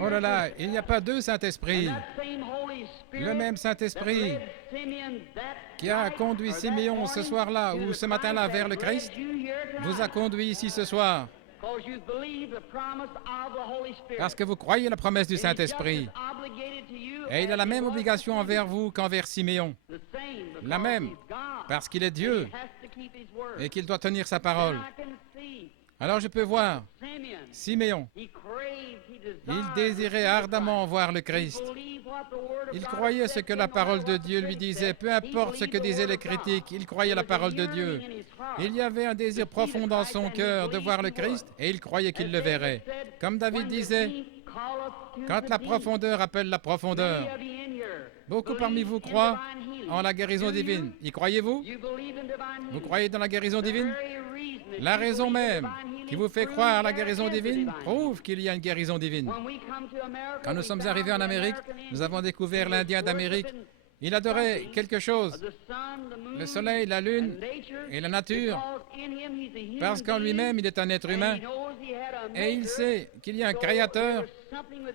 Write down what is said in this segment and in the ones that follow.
Oh là là, il n'y a pas deux Saint-Esprits. Le même Saint-Esprit qui a conduit Siméon ce soir-là ou ce matin-là vers le Christ vous a conduit ici ce soir parce que vous croyez la promesse du Saint-Esprit. Et il a la même obligation envers vous qu'envers Siméon. La même, parce qu'il est Dieu et qu'il doit tenir sa parole. Alors je peux voir Siméon. Il désirait ardemment voir le Christ. Il croyait ce que la parole de Dieu lui disait, peu importe ce que disaient les critiques, il croyait la parole de Dieu. Il y avait un désir profond dans son cœur de voir le Christ et il croyait qu'il le verrait. Comme David disait, quand la profondeur appelle la profondeur. Beaucoup parmi vous croient en la guérison divine. Y croyez-vous? Vous croyez dans la guérison divine? La raison même qui vous fait croire à la guérison divine prouve qu'il y a une guérison divine. Quand nous sommes arrivés en Amérique, nous avons découvert l'Indien d'Amérique. Il adorait quelque chose, le soleil, la lune et la nature, parce qu'en lui-même, il est un être humain. Et il sait qu'il y a un créateur,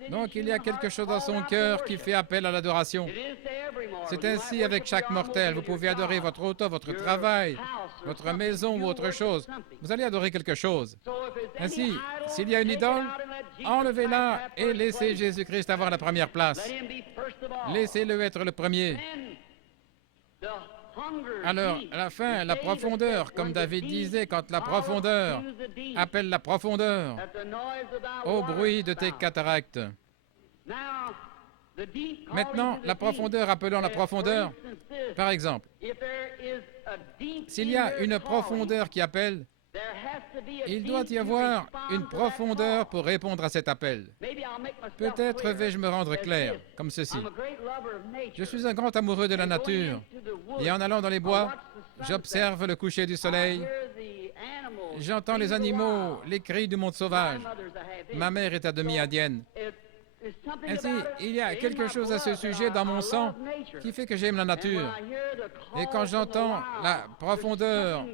donc il y a quelque chose dans son cœur qui fait appel à l'adoration. C'est ainsi avec chaque mortel. Vous pouvez adorer votre auto, votre travail, votre maison ou autre chose. Vous allez adorer quelque chose. Ainsi, s'il y a une idole, enlevez-la et laissez Jésus-Christ avoir la première place. Laissez-le être le premier. Alors, à la fin, la profondeur, comme David disait, quand la profondeur appelle la profondeur, au bruit de tes cataractes. Maintenant, la profondeur appelant la profondeur, par exemple, s'il y a une profondeur qui appelle, il doit y avoir une profondeur pour répondre à cet appel. Peut-être vais-je me rendre clair, comme ceci. Je suis un grand amoureux de la nature, et en allant dans les bois, j'observe le coucher du soleil, j'entends les animaux, les cris du monde sauvage. Ma mère est à demi indienne. Ainsi, il y a quelque chose à ce sujet dans mon sang qui fait que j'aime la nature. Et quand j'entends la profondeur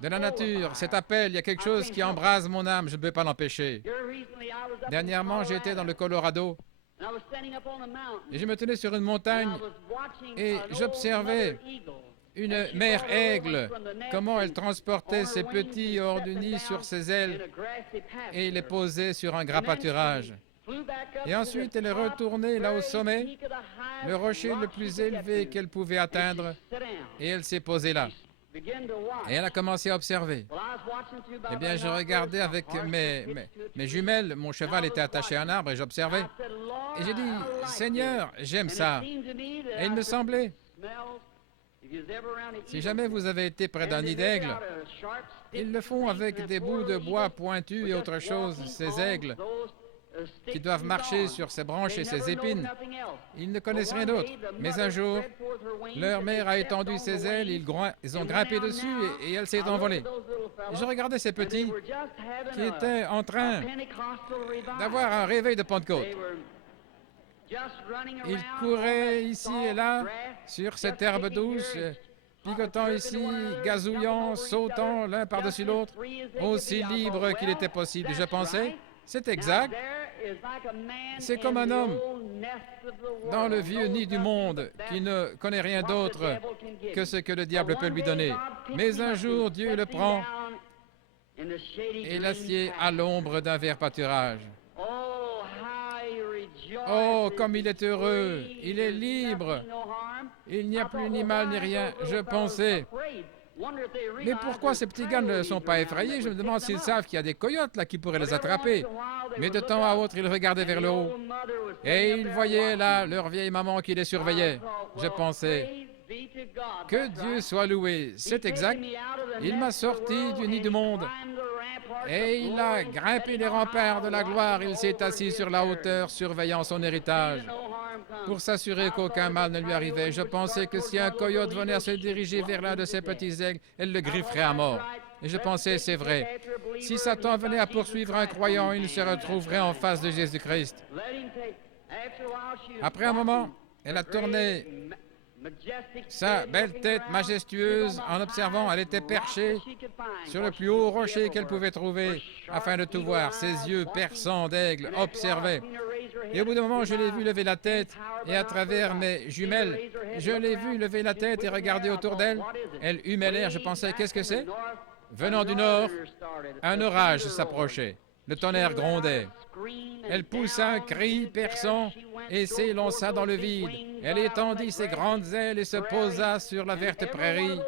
de la nature, cet appel, il y a quelque chose qui embrase mon âme, je ne peux pas l'empêcher. Dernièrement, j'étais dans le Colorado et je me tenais sur une montagne et j'observais une mère aigle, comment elle transportait ses petits hors du nid sur ses ailes et les posait sur un grand pâturage. Et ensuite, elle est retournée là au sommet, le rocher le plus élevé qu'elle pouvait atteindre, et elle s'est posée là. Et elle a commencé à observer. Eh bien, je regardais avec mes jumelles, mon cheval était attaché à un arbre et j'observais. Et j'ai dit, Seigneur, j'aime ça. Et il me semblait, si jamais vous avez été près d'un nid d'aigle, ils le font avec des bouts de bois pointus et autre chose, ces aigles qui doivent marcher sur ses branches et ses épines. Ils ne connaissent rien d'autre. Mais un jour, leur mère a étendu ses ailes, ils ont grimpé dessus et elle s'est envolée. Et je regardais ces petits qui étaient en train d'avoir un réveil de Pentecôte. Ils couraient ici et là sur cette herbe douce, picotant ici, gazouillant, sautant l'un par-dessus l'autre, aussi libre qu'il était possible. Je pensais, c'est exact. C'est comme un homme dans le vieux nid du monde qui ne connaît rien d'autre que ce que le diable peut lui donner. Mais un jour, Dieu le prend et l'assied à l'ombre d'un vert pâturage. Oh, comme il est heureux, il est libre. Il n'y a plus ni mal ni rien. Je pensais, mais pourquoi ces petits gars ne sont pas effrayés? Je me demande s'ils savent qu'il y a des coyotes là qui pourraient les attraper. Mais de temps à autre, ils regardaient vers le haut. Et ils voyaient là leur vieille maman qui les surveillait. Je pensais, que Dieu soit loué. C'est exact. Il m'a sorti du nid du monde. Et il a grimpé les remparts de la gloire. Il s'est assis sur la hauteur, surveillant son héritage, pour s'assurer qu'aucun mal ne lui arrivait. Je pensais que si un coyote venait à se diriger vers l'un de ces petits aigles, elle le grifferait à mort. Et je pensais, c'est vrai. Si Satan venait à poursuivre un croyant, il se retrouverait en face de Jésus-Christ. Après un moment, elle a tourné Sa belle tête majestueuse, en observant, elle était perchée sur le plus haut rocher qu'elle pouvait trouver, afin de tout voir. Ses yeux perçants d'aigle observaient. Et au bout d'un moment, je l'ai vu lever la tête, et à travers mes jumelles, je l'ai vu lever la tête et regarder autour d'elle. Elle humait l'air, je pensais, qu'est-ce que c'est? Venant du nord, un orage s'approchait. Le tonnerre grondait. Elle poussa un cri perçant et s'élança dans le vide. Elle étendit ses grandes ailes et se posa sur la verte prairie.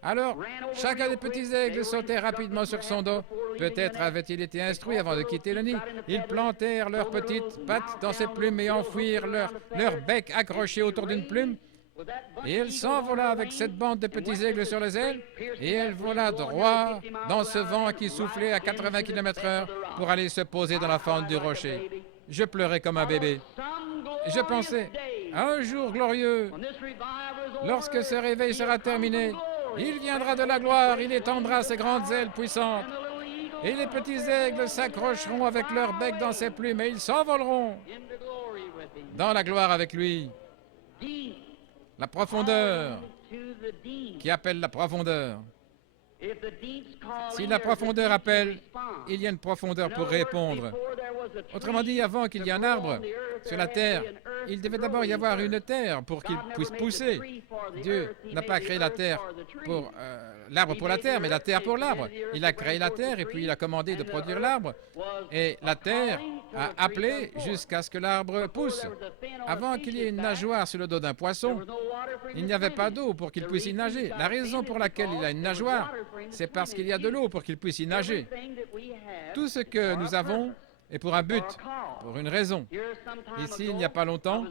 Alors, chacun des petits aigles sautait rapidement sur son dos. Peut-être avait-il été instruit avant de quitter le nid. Ils plantèrent leurs petites pattes dans ses plumes et enfouirent leur bec accroché autour d'une plume. Et elle s'envola avec cette bande de petits aigles sur les ailes, et elle vola droit dans ce vent qui soufflait à 80 km/h pour aller se poser dans la fente du rocher. Je pleurais comme un bébé. Je pensais, un jour glorieux, lorsque ce réveil sera terminé, il viendra de la gloire, il étendra ses grandes ailes puissantes, et les petits aigles s'accrocheront avec leur bec dans ses plumes, et ils s'envoleront dans la gloire avec lui. La profondeur, qui appelle la profondeur. Si la profondeur appelle, il y a une profondeur pour répondre. Autrement dit, avant qu'il y ait un arbre sur la terre, il devait d'abord y avoir une terre pour qu'il puisse pousser. Dieu n'a pas créé la terre pour l'arbre pour la terre, mais la terre pour l'arbre. Il a créé la terre et puis il a commandé de produire l'arbre. Et la terre a appelé jusqu'à ce que l'arbre pousse. Avant qu'il y ait une nageoire sur le dos d'un poisson, il n'y avait pas d'eau pour qu'il puisse y nager. La raison pour laquelle il a une nageoire, c'est parce qu'il y a de l'eau pour qu'il puisse y nager. Tout ce que nous avons est pour un but, pour une raison. Ici, il n'y a pas longtemps,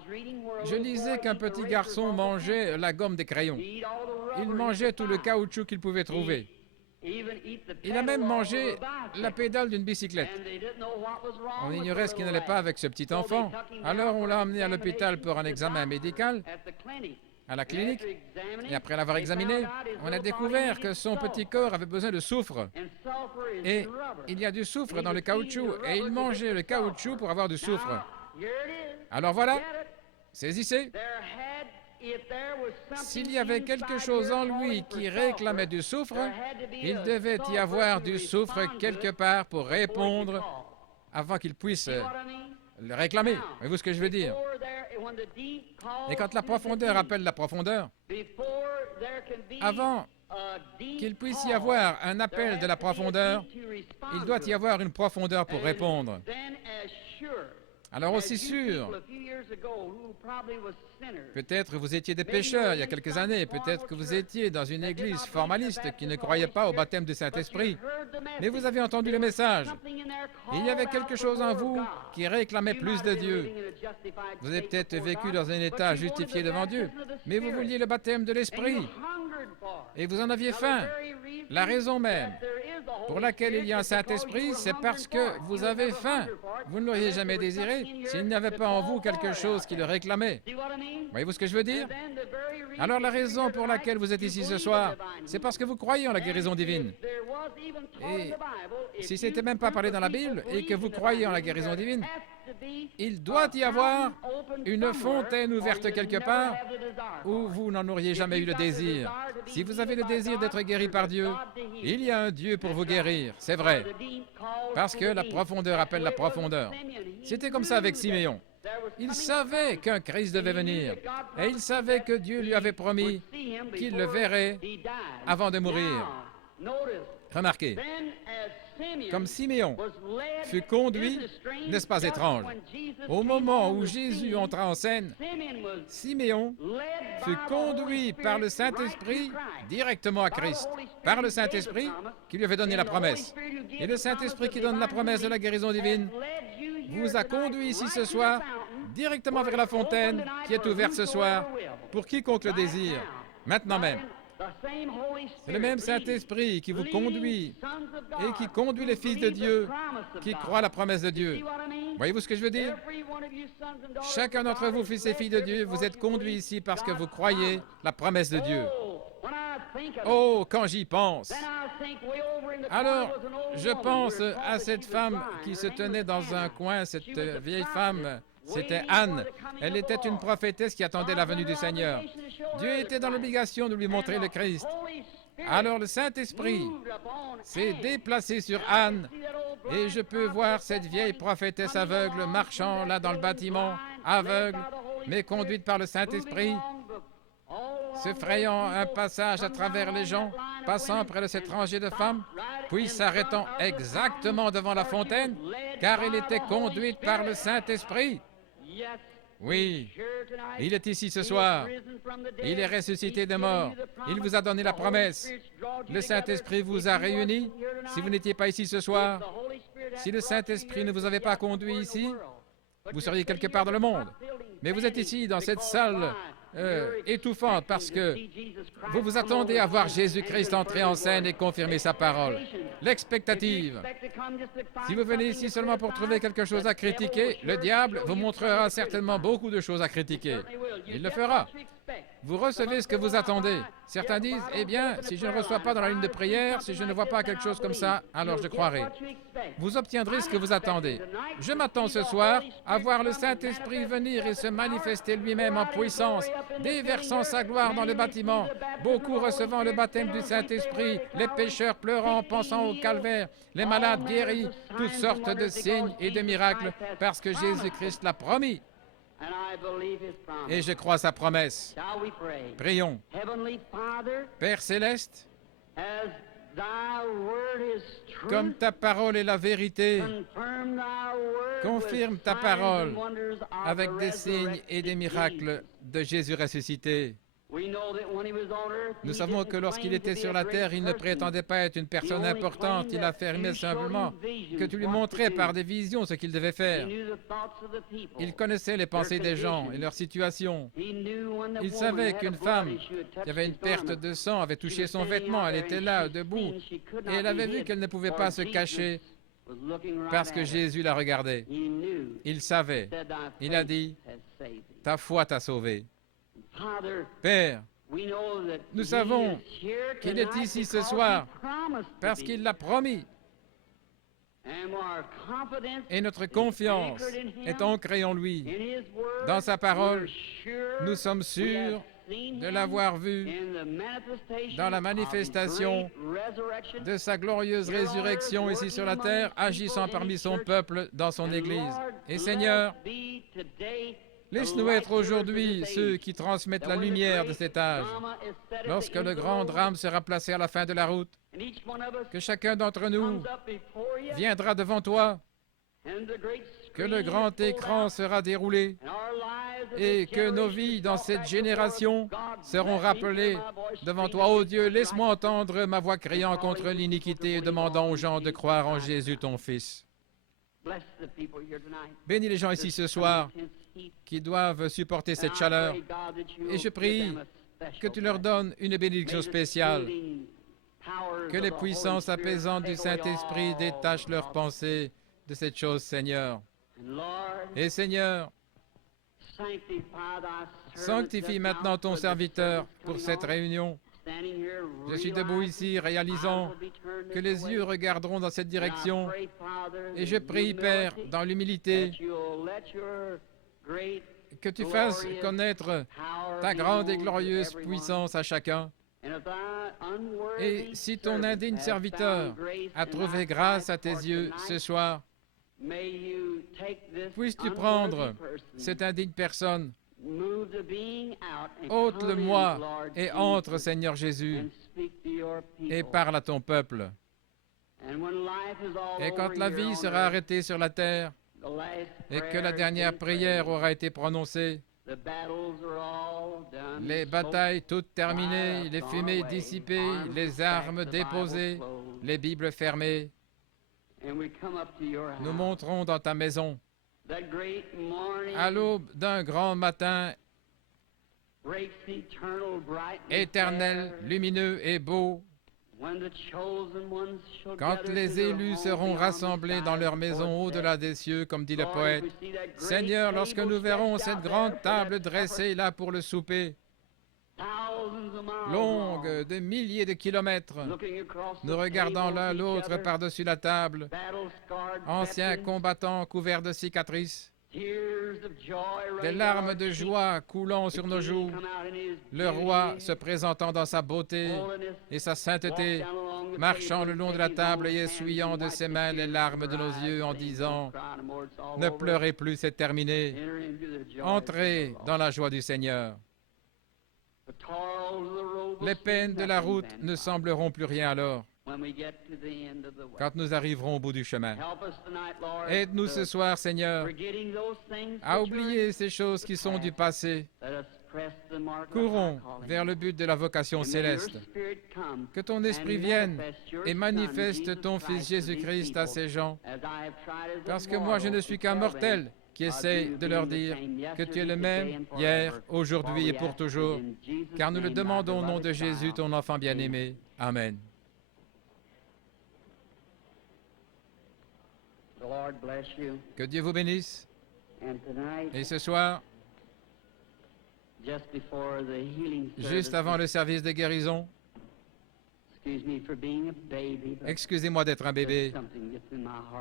je lisais qu'un petit garçon mangeait la gomme des crayons. Il mangeait tout le caoutchouc qu'il pouvait trouver. Il a même mangé la pédale d'une bicyclette. On ignorait ce qui n'allait pas avec ce petit enfant. Alors on l'a emmené à l'hôpital pour un examen médical, à la clinique. Et après l'avoir examiné, on a découvert que son petit corps avait besoin de soufre. Et il y a du soufre dans le caoutchouc. Et il mangeait le caoutchouc pour avoir du soufre. Alors voilà, saisissez. S'il y avait quelque chose en lui qui réclamait du soufre, il devait y avoir du soufre quelque part pour répondre avant qu'il puisse le réclamer. Voyez-vous ce que je veux dire? Et quand la profondeur appelle la profondeur, avant qu'il puisse y avoir un appel de la profondeur, il doit y avoir une profondeur pour répondre. Alors aussi sûr, peut-être vous étiez des pécheurs il y a quelques années, peut-être que vous étiez dans une église formaliste qui ne croyait pas au baptême du Saint-Esprit, mais vous avez entendu le message. Il y avait quelque chose en vous qui réclamait plus de Dieu. Vous avez peut-être vécu dans un état justifié devant Dieu, mais vous vouliez le baptême de l'Esprit et vous en aviez faim. La raison même pour laquelle il y a un Saint-Esprit, c'est parce que vous avez faim. Vous ne l'auriez jamais désiré s'il n'y avait pas en vous quelque chose qui le réclamait. Voyez-vous ce que je veux dire? Alors la raison pour laquelle vous êtes ici ce soir, c'est parce que vous croyez en la guérison divine. Et si ce n'était même pas parlé dans la Bible et que vous croyez en la guérison divine, il doit y avoir une fontaine ouverte quelque part où vous n'en auriez jamais eu le désir. Si vous avez le désir d'être guéri par Dieu, il y a un Dieu pour vous guérir, c'est vrai. Parce que la profondeur appelle la profondeur. C'était comme ça avec Siméon. Il savait qu'un Christ devait venir et il savait que Dieu lui avait promis qu'il le verrait avant de mourir. Remarquez, comme Siméon fut conduit, n'est-ce pas étrange? Au moment où Jésus entra en scène, Siméon fut conduit par le Saint-Esprit directement à Christ, par le Saint-Esprit qui lui avait donné la promesse. Et le Saint-Esprit qui donne la promesse de la guérison divine vous a conduit ici ce soir directement vers la fontaine qui est ouverte ce soir pour quiconque le désire, maintenant même. C'est le même Saint-Esprit qui vous conduit et qui conduit les fils de Dieu qui croient à la promesse de Dieu. Voyez-vous ce que je veux dire? Chacun d'entre vous, fils et filles de Dieu, vous êtes conduits ici parce que vous croyez la promesse de Dieu. Oh, quand j'y pense! Alors, je pense à cette femme qui se tenait dans un coin, cette vieille femme, C'était Anne. Elle était une prophétesse qui attendait la venue du Seigneur. Dieu était dans l'obligation de lui montrer le Christ. Alors le Saint-Esprit s'est déplacé sur Anne et je peux voir cette vieille prophétesse aveugle marchant là dans le bâtiment, aveugle, mais conduite par le Saint-Esprit, se frayant un passage à travers les gens, passant près de cette rangée de femmes, puis s'arrêtant exactement devant la fontaine, car elle était conduite par le Saint-Esprit. Oui, il est ici ce soir. Il est ressuscité des morts. Il vous a donné la promesse. Le Saint-Esprit vous a réunis. Si vous n'étiez pas ici ce soir, si le Saint-Esprit ne vous avait pas conduit ici, vous seriez quelque part dans le monde. Mais vous êtes ici, dans cette salle étouffante, parce que vous vous attendez à voir Jésus-Christ entrer en scène et confirmer sa parole. L'expectative. Si vous venez ici seulement pour trouver quelque chose à critiquer, le diable vous montrera certainement beaucoup de choses à critiquer. Il le fera. Vous recevez ce que vous attendez. Certains disent, eh bien, si je ne reçois pas dans la ligne de prière, si je ne vois pas quelque chose comme ça, alors je croirai. Vous obtiendrez ce que vous attendez. Je m'attends ce soir à voir le Saint-Esprit venir et se manifester lui-même en puissance, déversant sa gloire dans le bâtiment, beaucoup recevant le baptême du Saint-Esprit, les pécheurs pleurant, pensant au calvaire, les malades guéris, toutes sortes de signes et de miracles, parce que Jésus-Christ l'a promis. Et je crois sa promesse. Prions. Père céleste, comme ta parole est la vérité, confirme ta parole avec des signes et des miracles de Jésus ressuscité. Nous savons que lorsqu'il était sur la terre, il ne prétendait pas être une personne importante. Il affirmait simplement que tu lui montrais par des visions ce qu'il devait faire. Il connaissait les pensées des gens et leur situation. Il savait qu'une femme qui avait une perte de sang avait touché son vêtement. Elle était là, debout, et elle avait vu qu'elle ne pouvait pas se cacher parce que Jésus la regardait. Il savait. Il a dit, « Ta foi t'a sauvé. » Père, nous savons qu'il est ici ce soir parce qu'il l'a promis. Et notre confiance est ancrée en lui. Dans sa parole, nous sommes sûrs de l'avoir vu dans la manifestation de sa glorieuse résurrection ici sur la terre, agissant parmi son peuple dans son Église. Et Seigneur, laisse-nous être aujourd'hui ceux qui transmettent la lumière de cet âge. Lorsque le grand drame sera placé à la fin de la route, que chacun d'entre nous viendra devant toi, que le grand écran sera déroulé et que nos vies dans cette génération seront rappelées devant toi. Ô Dieu, laisse-moi entendre ma voix criant contre l'iniquité et demandant aux gens de croire en Jésus ton Fils. Bénis les gens ici ce soir qui doivent supporter cette chaleur. Et je prie que tu leur donnes une bénédiction spéciale, que les puissances apaisantes du Saint-Esprit détachent leurs pensées de cette chose, Seigneur. Et Seigneur, sanctifie maintenant ton serviteur pour cette réunion. Je suis debout ici, réalisant que les yeux regarderont dans cette direction. Et je prie, Père, dans l'humilité, que tu fasses connaître ta grande et glorieuse puissance à chacun. Et si ton indigne serviteur a trouvé grâce à tes yeux ce soir, puisses-tu prendre cette indigne personne, ôte-le-moi et entre, Seigneur Jésus, et parle à ton peuple. Et quand la vie sera arrêtée sur la terre, et que la dernière prière aura été prononcée, les batailles toutes terminées, les fumées dissipées, les armes déposées, les Bibles fermées, nous monterons dans ta maison. À l'aube d'un grand matin éternel, lumineux et beau, quand les élus seront rassemblés dans leur maison au-delà des cieux, comme dit le poète, Seigneur, lorsque nous verrons cette grande table dressée là pour le souper, longue de milliers de kilomètres, nous regardant l'un l'autre par-dessus la table, anciens combattants couverts de cicatrices, Des larmes de joie coulant sur nos joues, le roi se présentant dans sa beauté et sa sainteté, marchant le long de la table et essuyant de ses mains les larmes de nos yeux en disant « Ne pleurez plus, c'est terminé. Entrez dans la joie du Seigneur. » Les peines de la route ne sembleront plus rien alors, quand nous arriverons au bout du chemin. Aide-nous ce soir, Seigneur, à oublier ces choses qui sont du passé. Courons vers le but de la vocation céleste. Que ton Esprit vienne et manifeste ton Fils Jésus-Christ à ces gens, parce que moi je ne suis qu'un mortel qui essaie de leur dire que tu es le même hier, aujourd'hui et pour toujours, car nous le demandons au nom de Jésus, ton enfant bien-aimé. Amen. Que Dieu vous bénisse. Et ce soir, juste avant le service de guérison, excusez-moi d'être un bébé,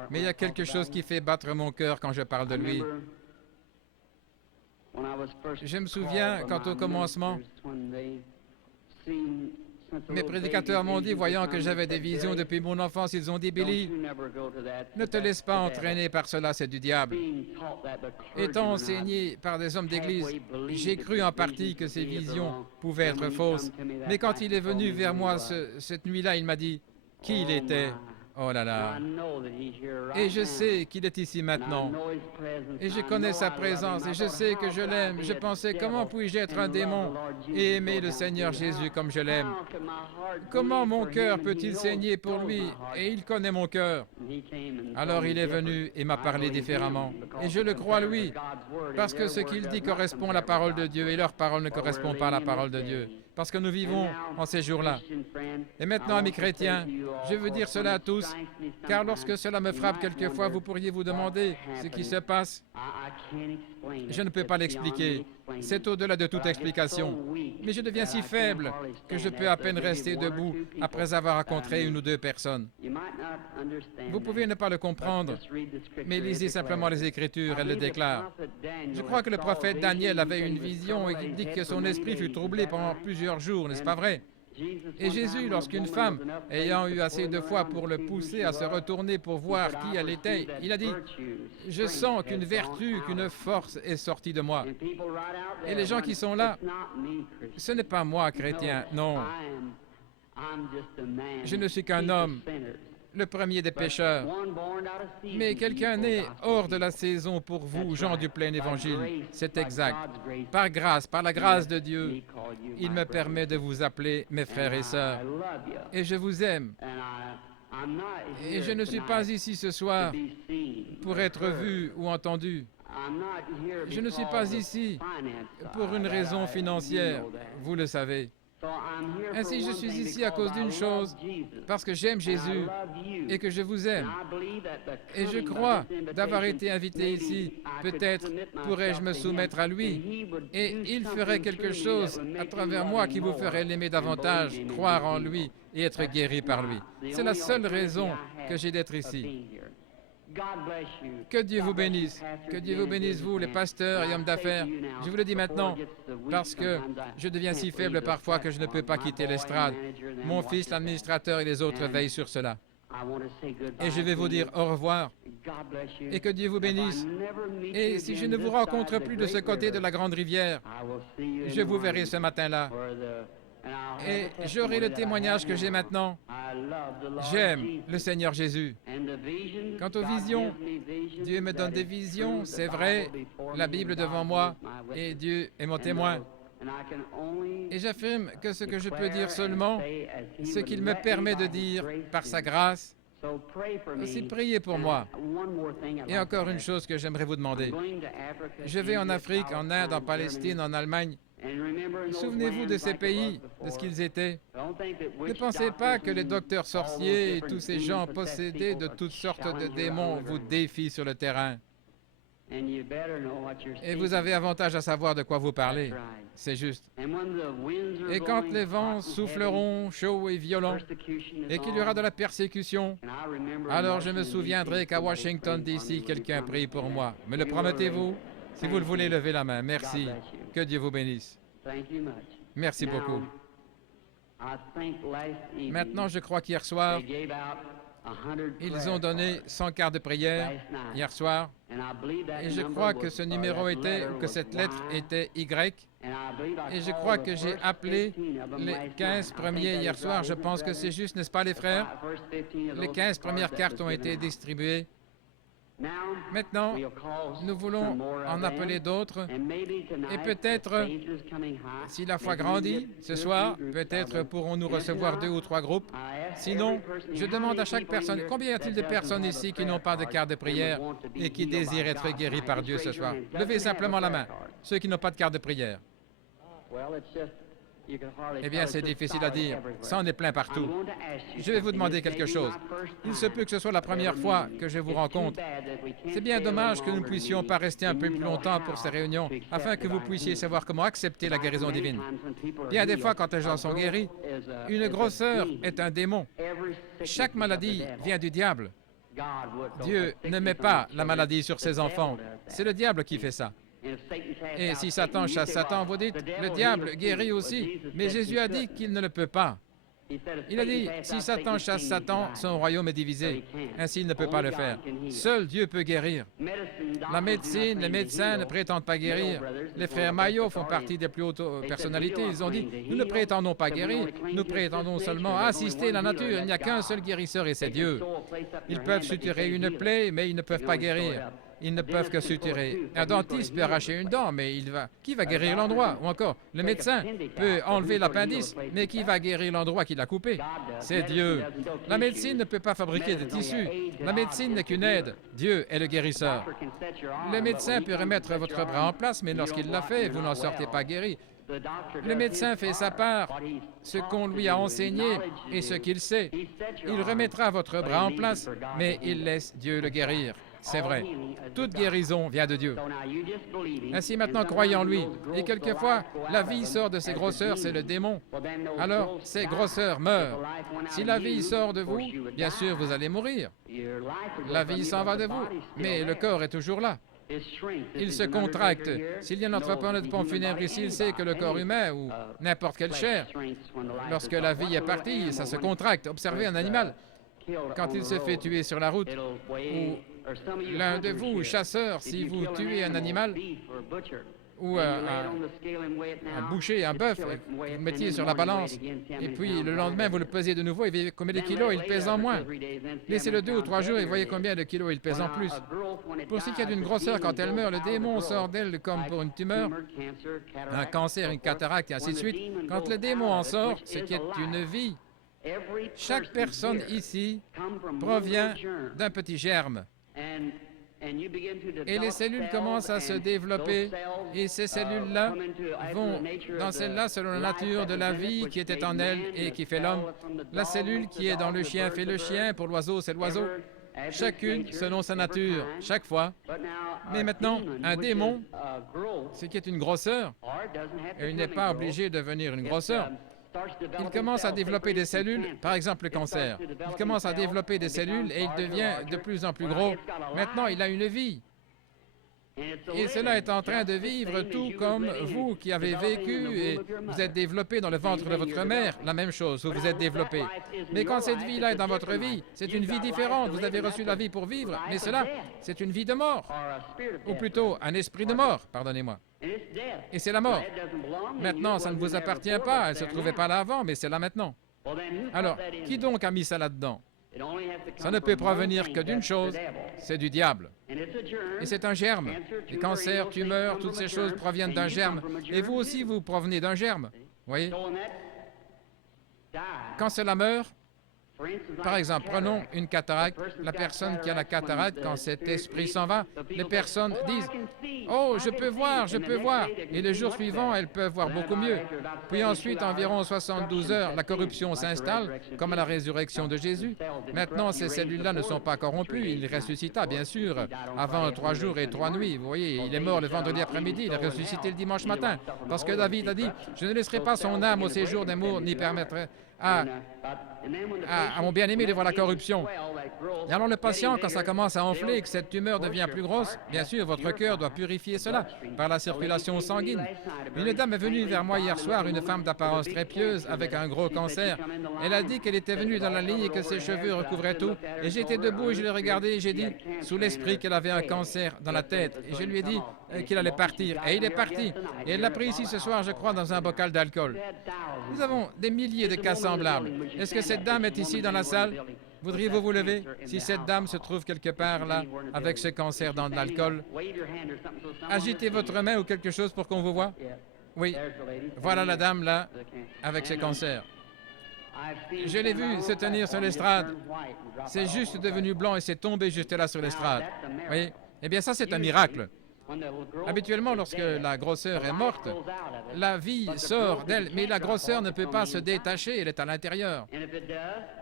mais il y a quelque chose qui fait battre mon cœur quand je parle de lui. Je me souviens quand au commencement, mes prédicateurs m'ont dit, voyant que j'avais des visions depuis mon enfance, ils ont dit, Billy, ne te laisse pas entraîner par cela, c'est du diable. Étant enseigné par des hommes d'église, j'ai cru en partie que ces visions pouvaient être fausses. Mais quand il est venu vers moi cette nuit-là, il m'a dit qui il était. Oh là là. Et je sais qu'il est ici maintenant. Et je connais sa présence et je sais que je l'aime. Je pensais, comment puis-je être un démon et aimer le Seigneur Jésus comme je l'aime? Comment mon cœur peut-il saigner pour lui? Et il connaît mon cœur. Alors il est venu et m'a parlé différemment. Et je le crois lui, parce que ce qu'il dit correspond à la parole de Dieu et leur parole ne correspond pas à la parole de Dieu. Parce que nous vivons en ces jours-là. Et maintenant, amis chrétiens, je veux dire cela à tous, car lorsque cela me frappe quelquefois, vous pourriez vous demander ce qui se passe. Je ne peux pas l'expliquer. C'est au-delà de toute explication. Mais je deviens si faible que je peux à peine rester debout après avoir rencontré une ou deux personnes. Vous pouvez ne pas le comprendre, mais lisez simplement les Écritures, elles le déclarent. Je crois que le prophète Daniel avait une vision et il dit que son esprit fut troublé pendant plusieurs jours, n'est-ce pas vrai? Et Jésus, lorsqu'une femme, ayant eu assez de foi pour le pousser à se retourner pour voir qui elle était, il a dit, « Je sens qu'une vertu, qu'une force est sortie de moi. » Et les gens qui sont là, ce n'est pas moi, chrétien, non. Je ne suis qu'un homme, le premier des pécheurs. Mais quelqu'un né hors de la saison pour vous, gens du plein évangile. C'est exact. Par grâce, par la grâce de Dieu, il me permet de vous appeler mes frères et sœurs. Et je vous aime. Et je ne suis pas ici ce soir pour être vu ou entendu. Je ne suis pas ici pour une raison financière, vous le savez. Ainsi, je suis ici à cause d'une chose, parce que j'aime Jésus et que je vous aime. Et je crois d'avoir été invité ici. Peut-être pourrais-je me soumettre à lui et il ferait quelque chose à travers moi qui vous ferait l'aimer davantage, croire en lui et être guéri par lui. C'est la seule raison que j'ai d'être ici. Que Dieu vous bénisse. Que Dieu vous bénisse, vous, les pasteurs et hommes d'affaires. Je vous le dis maintenant, parce que je deviens si faible parfois que je ne peux pas quitter l'estrade. Mon fils, l'administrateur et les autres veillent sur cela. Et je vais vous dire au revoir. Et que Dieu vous bénisse. Et si je ne vous rencontre plus de ce côté de la grande rivière, je vous verrai ce matin-là. Et j'aurai le témoignage que j'ai maintenant. J'aime le Seigneur Jésus. Quant aux visions, Dieu me donne des visions, c'est vrai, la Bible devant moi, et Dieu est mon témoin. Et j'affirme que ce que je peux dire seulement, ce qu'il me permet de dire par sa grâce, aussi priez pour moi. Et encore une chose que j'aimerais vous demander. Je vais en Afrique, en Inde, en Palestine, en Allemagne. Souvenez-vous de ces pays, de ce qu'ils étaient. Ne pensez pas que les docteurs sorciers et tous ces gens possédés de toutes sortes de démons vous défient sur le terrain. Et vous avez avantage à savoir de quoi vous parlez. C'est juste. Et quand les vents souffleront chauds et violents, et qu'il y aura de la persécution, alors je me souviendrai qu'à Washington, D.C., quelqu'un prie pour moi. Me le promettez-vous? Si vous le voulez, levez la main. Merci. Que Dieu vous bénisse. Merci beaucoup. Maintenant, je crois qu'hier soir, ils ont donné 100 cartes de prière hier soir. Et je crois que ce numéro était, ou que cette lettre était Y. Et je crois que j'ai appelé les 15 premiers hier soir. Je pense que c'est juste, n'est-ce pas les frères? Les 15 premières cartes ont été distribuées. Maintenant, nous voulons en appeler d'autres. Et peut-être, si la foi grandit ce soir, peut-être pourrons-nous recevoir 2 ou 3 groupes. Sinon, je demande à chaque personne, combien y a-t-il de personnes ici qui n'ont pas de carte de prière et qui désirent être guéris par Dieu ce soir? Levez simplement la main, ceux qui n'ont pas de carte de prière. Eh bien, c'est difficile à dire. Ça en est plein partout. Je vais vous demander quelque chose. Il se peut que ce soit la première fois que je vous rencontre. C'est bien dommage que nous ne puissions pas rester un peu plus longtemps pour ces réunions, afin que vous puissiez savoir comment accepter la guérison divine. Bien des fois, quand les gens sont guéris, une grosseur est un démon. Chaque maladie vient du diable. Dieu ne met pas la maladie sur ses enfants. C'est le diable qui fait ça. Et si Satan chasse Satan, vous dites, le diable guérit aussi. Mais Jésus a dit qu'il ne le peut pas. Il a dit, si Satan chasse Satan, son royaume est divisé. Ainsi, il ne peut pas le faire. Seul Dieu peut guérir. La médecine, les médecins ne prétendent pas guérir. Les frères Maillot font partie des plus hautes personnalités. Ils ont dit, nous ne prétendons pas guérir, nous prétendons seulement assister la nature. Il n'y a qu'un seul guérisseur et c'est Dieu. Ils peuvent suturer une plaie, mais ils ne peuvent pas guérir. Ils ne peuvent que suturer. Un dentiste peut arracher une dent, mais qui va guérir l'endroit? Ou encore, le médecin peut enlever l'appendice, mais qui va guérir l'endroit qu'il a coupé? C'est Dieu. La médecine ne peut pas fabriquer de tissus. La médecine n'est qu'une aide. Dieu est le guérisseur. Le médecin peut remettre votre bras en place, mais lorsqu'il l'a fait, vous n'en sortez pas guéri. Le médecin fait sa part, ce qu'on lui a enseigné et ce qu'il sait. Il remettra votre bras en place, mais il laisse Dieu le guérir. C'est vrai. Toute guérison vient de Dieu. Ainsi, maintenant, croyez en lui. Et quelquefois, la vie sort de ses grosseurs, c'est le démon. Alors, ces grosseurs meurent. Si la vie sort de vous, bien sûr, vous allez mourir. La vie s'en va de vous, mais le corps est toujours là. Il se contracte. S'il y a un entrepreneur de pompe funèbre ici, il sait que le corps humain ou n'importe quelle chair, lorsque la vie est partie, ça se contracte. Observez un animal. Quand il se fait tuer sur la route, ou l'un de vous, chasseurs, si vous tuez un animal, ou un boucher, un bœuf, vous le mettiez sur la balance, et puis le lendemain, vous le pesez de nouveau, et vous voyez combien de kilos il pèse en moins. Laissez-le 2 ou 3 jours et voyez combien de kilos il pèse en plus. Pour ce qui est d'une grosseur, quand elle meurt, le démon sort d'elle comme pour une tumeur, un cancer, une cataracte, et ainsi de suite. Quand le démon en sort, ce qui est une vie, chaque personne ici provient d'un petit germe. Et les cellules commencent à se développer, et ces cellules-là vont dans celle-là selon la nature de la vie qui était en elle et qui fait l'homme. La cellule qui est dans le chien fait le chien, pour l'oiseau c'est l'oiseau. Chacune selon sa nature, chaque fois. Mais maintenant, un démon, ce qui est une grosseur, et il n'est pas obligé de devenir une grosseur. Il commence à développer des cellules, par exemple le cancer. Il commence à développer des cellules et il devient de plus en plus gros. Maintenant, il a une vie. Et cela est en train de vivre tout comme vous qui avez vécu et vous êtes développé dans le ventre de votre mère. La même chose, vous vous êtes développé. Mais quand cette vie-là est dans votre vie, c'est une vie différente. Vous avez reçu la vie pour vivre, mais cela, c'est une vie de mort. Ou plutôt, un esprit de mort, pardonnez-moi. Et c'est la mort. Maintenant, ça ne vous appartient pas, elle ne se trouvait pas là avant, mais c'est là maintenant. Alors, qui donc a mis ça là-dedans? Ça ne peut provenir que d'une chose, c'est du diable. Et c'est un germe. Les cancers, tumeurs, toutes ces choses proviennent d'un germe. Et vous aussi, vous provenez d'un germe. Voyez? Quand cela meurt, Par exemple, prenons une cataracte. La personne qui a la cataracte, quand cet esprit s'en va, les personnes disent « Oh, je peux voir, je peux voir ». Et le jour suivant, elles peuvent voir beaucoup mieux. Puis ensuite, environ 72 heures, la corruption s'installe, comme à la résurrection de Jésus. Maintenant, ces cellules-là ne sont pas corrompues. Il ressuscita, bien sûr, avant 3 jours et 3 nuits. Vous voyez, il est mort le vendredi après-midi, il est ressuscité le dimanche matin. Parce que David a dit « Je ne laisserai pas son âme au séjour des morts, ni permettrai à mon bien-aimé de voir la corruption. » Et alors le patient, quand ça commence à enfler et que cette tumeur devient plus grosse, bien sûr, votre cœur doit purifier cela par la circulation sanguine. Une dame est venue vers moi hier soir, une femme d'apparence très pieuse avec un gros cancer. Elle a dit qu'elle était venue dans la ligne et que ses cheveux recouvraient tout. Et j'étais debout et je l'ai regardée et j'ai dit, sous l'esprit, qu'elle avait un cancer dans la tête. Et je lui ai dit qu'il allait partir. Et il est parti. Et elle l'a pris ici ce soir, je crois, dans un bocal d'alcool. Nous avons des milliers de cas semblables. Est-ce que cette dame est ici dans la salle? Voudriez-vous vous lever si cette dame se trouve quelque part là, avec ce cancer dans de l'alcool? Agitez votre main ou quelque chose pour qu'on vous voit. Oui, voilà la dame là, avec ce cancer. Je l'ai vu se tenir sur l'estrade. C'est juste devenu blanc et c'est tombé juste là sur l'estrade. Oui, eh bien ça c'est un miracle. Habituellement, lorsque la grosseur est morte, la vie sort d'elle, mais la grosseur ne peut pas se détacher, elle est à l'intérieur.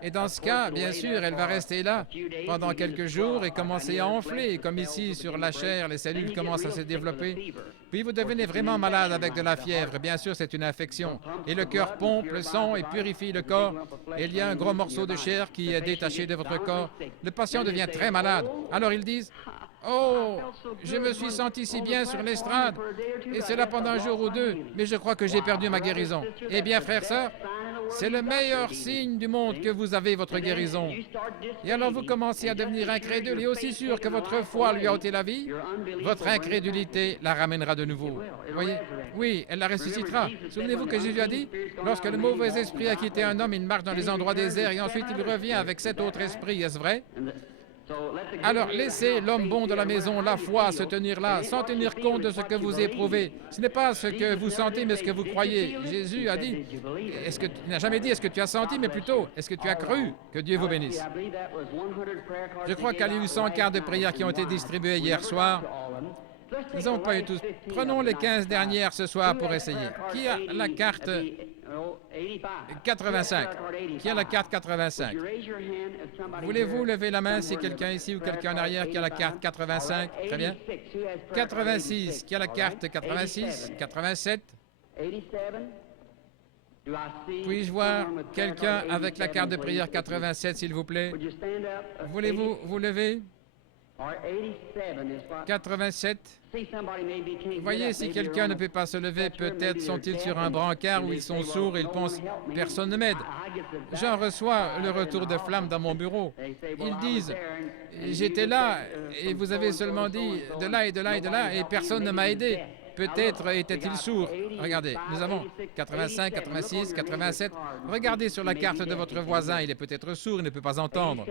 Et dans ce cas, bien sûr, elle va rester là pendant quelques jours et commencer à enfler, comme ici sur la chair, les cellules commencent à se développer. Puis vous devenez vraiment malade avec de la fièvre, bien sûr, c'est une infection. Et le cœur pompe le sang et purifie le corps. Et il y a un gros morceau de chair qui est détaché de votre corps. Le patient devient très malade. Alors ils disent, oh, je me suis senti si bien sur l'estrade, et c'est là pendant un jour ou deux, mais je crois que j'ai perdu ma guérison. Eh bien, frères, sœurs, c'est le meilleur signe du monde que vous avez votre guérison. Et alors vous commencez à devenir incrédule, et aussi sûr que votre foi lui a ôté la vie, votre incrédulité la ramènera de nouveau. Vous voyez? Oui, elle la ressuscitera. Souvenez-vous que Jésus a dit, lorsque le mauvais esprit a quitté un homme, il marche dans les endroits déserts, et ensuite il revient avec 7 autres esprits. Est-ce vrai? Alors, laissez l'homme bon de la maison, la foi, se tenir là, sans tenir compte de ce que vous éprouvez. Ce n'est pas ce que vous sentez, mais ce que vous croyez. Jésus a dit, il n'a jamais dit est-ce que tu as senti, mais plutôt, est-ce que tu as cru? Que Dieu vous bénisse. Je crois qu'il y a eu 100 cartes de prière qui ont été distribuées hier soir. Nous n'avons pas eu tous. Prenons les 15 dernières ce soir pour essayer. Qui a la carte 85? Qui a la carte 85? Voulez-vous lever la main si quelqu'un ici ou quelqu'un en arrière qui a la carte 85? Très bien. 86. Qui a la carte 86? 87? Puis-je voir quelqu'un avec la carte de prière 87, s'il vous plaît? Voulez-vous vous lever? 87. Voyez, si quelqu'un ne peut pas se lever, peut-être sont-ils sur un brancard ou ils sont sourds et ils pensent « personne ne m'aide ». J'en reçois le retour de flamme dans mon bureau. Ils disent « j'étais là et vous avez seulement dit de là et de là et de là et personne ne m'a aidé ». Peut-être était-il sourd. Regardez, nous avons 85, 86, 87. Regardez sur la carte de votre voisin, il est peut-être sourd, il ne peut pas entendre.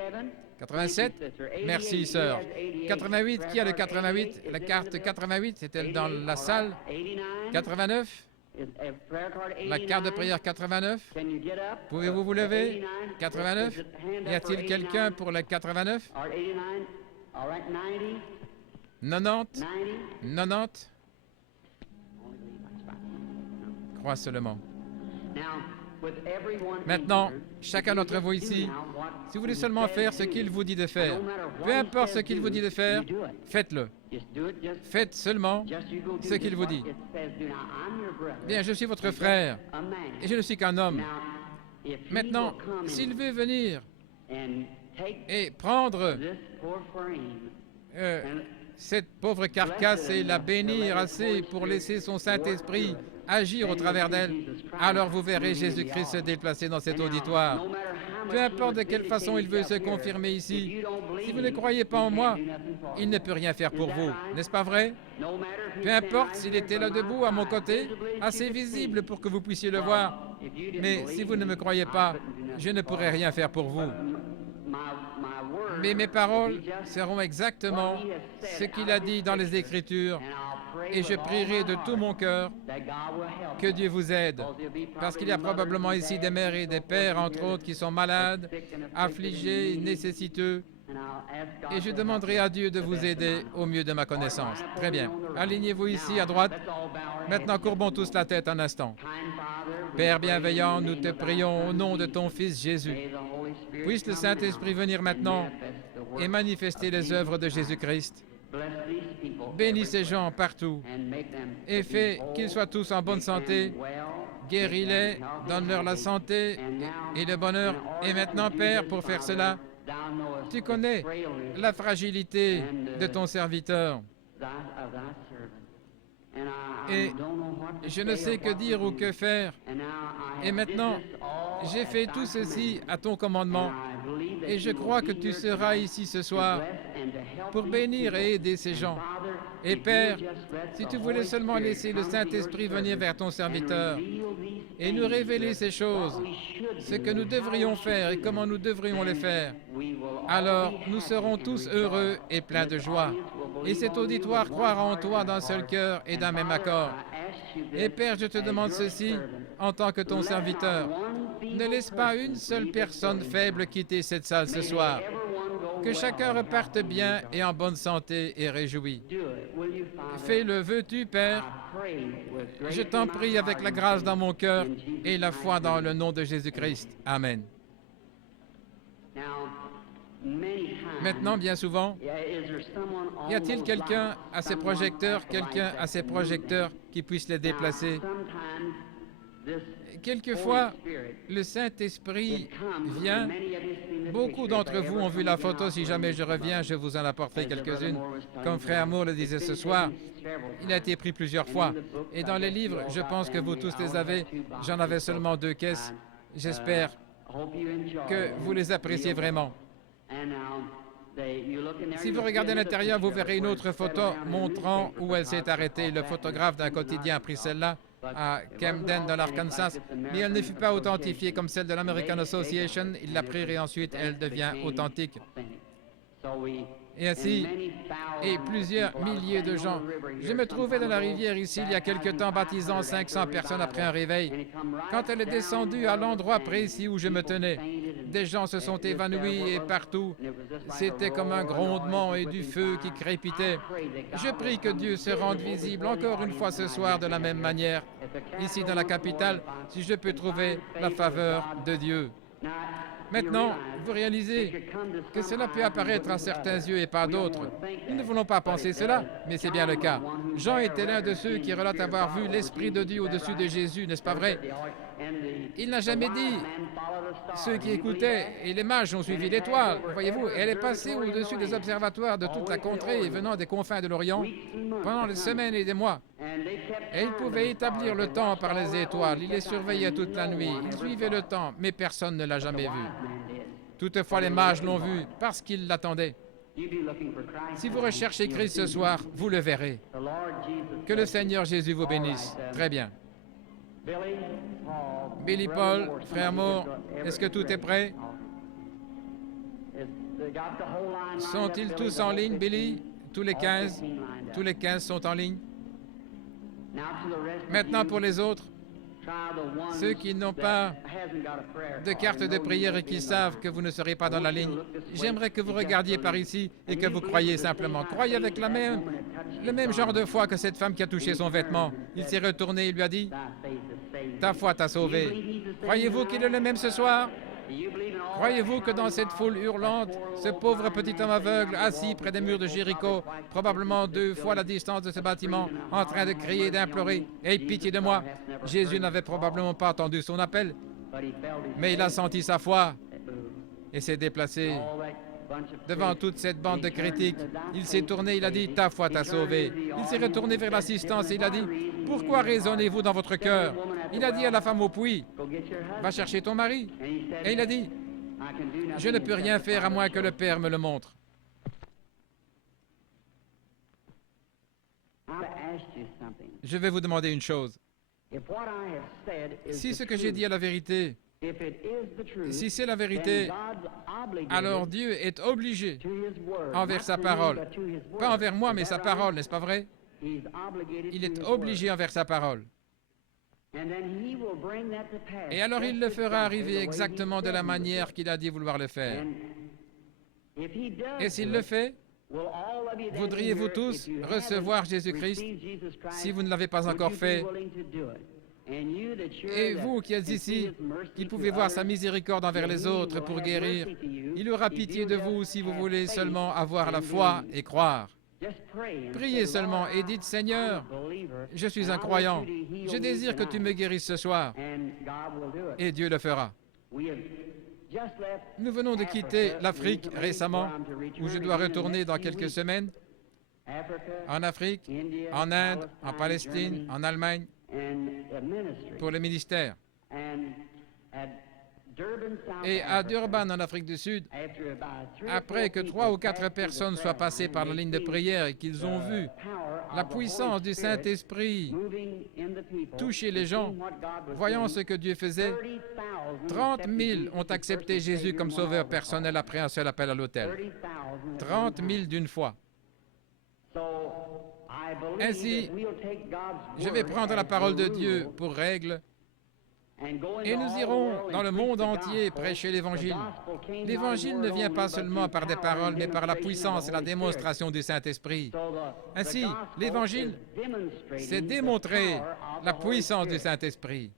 87? Merci, sœur. 88, qui a le 88? La carte 88, est-elle dans la salle? 89? La carte de prière 89? Pouvez-vous vous lever? 89? Y a-t-il quelqu'un pour le 89? 90? 90? Crois seulement. Maintenant, chacun d'entre vous ici, si vous voulez seulement faire ce qu'il vous dit de faire, peu importe ce qu'il vous dit de faire, faites-le. Faites seulement ce qu'il vous dit. Bien, je suis votre frère et je ne suis qu'un homme. Maintenant, s'il veut venir et prendre cette pauvre carcasse et la bénir assez pour laisser son Saint-Esprit agir au travers d'elle, alors vous verrez Jésus-Christ se déplacer dans cet auditoire. Peu importe de quelle façon il veut se confirmer ici, si vous ne croyez pas en moi, il ne peut rien faire pour vous, n'est-ce pas vrai? Peu importe s'il était là debout à mon côté, assez visible pour que vous puissiez le voir, mais si vous ne me croyez pas, je ne pourrai rien faire pour vous. Mais mes paroles seront exactement ce qu'il a dit dans les Écritures. Et je prierai de tout mon cœur que Dieu vous aide. Parce qu'il y a probablement ici des mères et des pères, entre autres, qui sont malades, affligés, nécessiteux. Et je demanderai à Dieu de vous aider au mieux de ma connaissance. Très bien. Alignez-vous ici à droite. Maintenant, courbons tous la tête un instant. Père bienveillant, nous te prions au nom de ton Fils Jésus. Puisse le Saint-Esprit venir maintenant et manifester les œuvres de Jésus-Christ. Bénis ces gens partout et fais qu'ils soient tous en bonne santé. Guéris-les, donne-leur la santé et le bonheur. Et maintenant, Père, pour faire cela, tu connais la fragilité de ton serviteur. Et je ne sais que dire ou que faire. Et maintenant, j'ai fait tout ceci à ton commandement. Et je crois que tu seras ici ce soir pour bénir et aider ces gens. Et Père, si tu voulais seulement laisser le Saint-Esprit venir vers ton serviteur et nous révéler ces choses, ce que nous devrions faire et comment nous devrions les faire, alors nous serons tous heureux et pleins de joie. Et cet auditoire croira en toi d'un seul cœur et d'un même accord. Et Père, je te demande ceci en tant que ton serviteur. Ne laisse pas une seule personne faible quitter cette salle ce soir. Que chacun reparte bien et en bonne santé et réjoui. Fais-le, veux-tu, Père? Je t'en prie avec la grâce dans mon cœur et la foi dans le nom de Jésus-Christ. Amen. Maintenant, bien souvent, y a-t-il quelqu'un à ses projecteurs qui puisse les déplacer? Quelquefois, le Saint-Esprit vient. Beaucoup d'entre vous ont vu la photo. Si jamais je reviens, je vous en apporterai quelques-unes. Comme Frère Moore le disait ce soir, il a été pris plusieurs fois. Et dans les livres, je pense que vous tous les avez. J'en avais seulement 2 caisses. J'espère que vous les appréciez vraiment. Si vous regardez à l'intérieur, vous verrez une autre photo montrant où elle s'est arrêtée. Le photographe d'un quotidien a pris celle-là à Camden, dans l'Arkansas, mais elle ne fut pas authentifiée comme celle de l'American Association. Il l'a prise et ensuite elle devient authentique. Et ainsi, et plusieurs milliers de gens. Je me trouvais dans la rivière ici il y a quelque temps, baptisant 500 personnes après un réveil. Quand elle est descendue à l'endroit précis où je me tenais, des gens se sont évanouis et partout. C'était comme un grondement et du feu qui crépitait. Je prie que Dieu se rende visible encore une fois ce soir de la même manière, ici dans la capitale, si je peux trouver la faveur de Dieu. Maintenant, vous réalisez que cela peut apparaître à certains yeux et pas à d'autres. Nous ne voulons pas penser cela, mais c'est bien le cas. Jean était l'un de ceux qui relatent avoir vu l'Esprit de Dieu au-dessus de Jésus, n'est-ce pas vrai? Il n'a jamais dit ceux qui écoutaient, et les mages ont suivi l'étoile, voyez-vous, elle est passée au-dessus des observatoires de toute la contrée venant des confins de l'Orient pendant des semaines et des mois. Et il pouvait établir le temps par les étoiles, il les surveillait toute la nuit, il suivait le temps, mais personne ne l'a jamais vu. Toutefois, les mages l'ont vu parce qu'ils l'attendaient. Si vous recherchez Christ ce soir, vous le verrez. Que le Seigneur Jésus vous bénisse. Très bien. Billy Paul, Frère Moore, est-ce que tout est prêt? Sont-ils tous en ligne, Billy? Tous les 15? Tous les 15 sont en ligne? Maintenant pour les autres, ceux qui n'ont pas de carte de prière et qui savent que vous ne serez pas dans la ligne, j'aimerais que vous regardiez par ici et que vous croyiez simplement. Croyez avec le même genre de foi que cette femme qui a touché son vêtement. Il s'est retourné et lui a dit, « Ta foi t'a sauvé. » Croyez-vous qu'il est le même ce soir? Croyez-vous que dans cette foule hurlante, ce pauvre petit homme aveugle, assis près des murs de Jéricho, probablement 2 fois la distance de ce bâtiment, en train de crier et d'implorer, « Aie pitié de moi !» Jésus n'avait probablement pas entendu son appel, mais il a senti sa foi et s'est déplacé. Devant toute cette bande de critiques, il s'est tourné, il a dit, « Ta foi t'a sauvé. » Il s'est retourné vers l'assistance et il a dit, « Pourquoi raisonnez-vous dans votre cœur ?» Il a dit à la femme au puits, « Va chercher ton mari. » Et il a dit, « Je ne peux rien faire à moins que le Père me le montre. » Je vais vous demander une chose. Si ce que j'ai dit est la vérité, Si c'est la vérité, alors Dieu est obligé envers sa parole. Pas envers moi, mais sa parole, n'est-ce pas vrai? Il est obligé envers sa parole. Et alors il le fera arriver exactement de la manière qu'il a dit vouloir le faire. Et s'il le fait, voudriez-vous tous recevoir Jésus-Christ si vous ne l'avez pas encore fait? Et vous qui êtes ici, qui pouvez voir sa miséricorde envers les autres pour guérir, il aura pitié de vous si vous voulez seulement avoir la foi et croire. Priez seulement et dites, Seigneur, je suis un croyant, je désire que tu me guérisses ce soir. Et Dieu le fera. Nous venons de quitter l'Afrique récemment, où je dois retourner dans quelques semaines, en Afrique, en Inde, en Palestine, en Allemagne, pour le ministère. Et à Durban, en Afrique du Sud, après que 3 ou 4 personnes soient passées par la ligne de prière et qu'ils ont vu la puissance du Saint-Esprit toucher les gens, voyant ce que Dieu faisait, 30 000 ont accepté Jésus comme sauveur personnel après un seul appel à l'autel. 30 000 d'une fois. Ainsi, je vais prendre la parole de Dieu pour règle et nous irons dans le monde entier prêcher l'Évangile. L'Évangile ne vient pas seulement par des paroles, mais par la puissance et la démonstration du Saint-Esprit. Ainsi, l'Évangile, c'est démontrer la puissance du Saint-Esprit.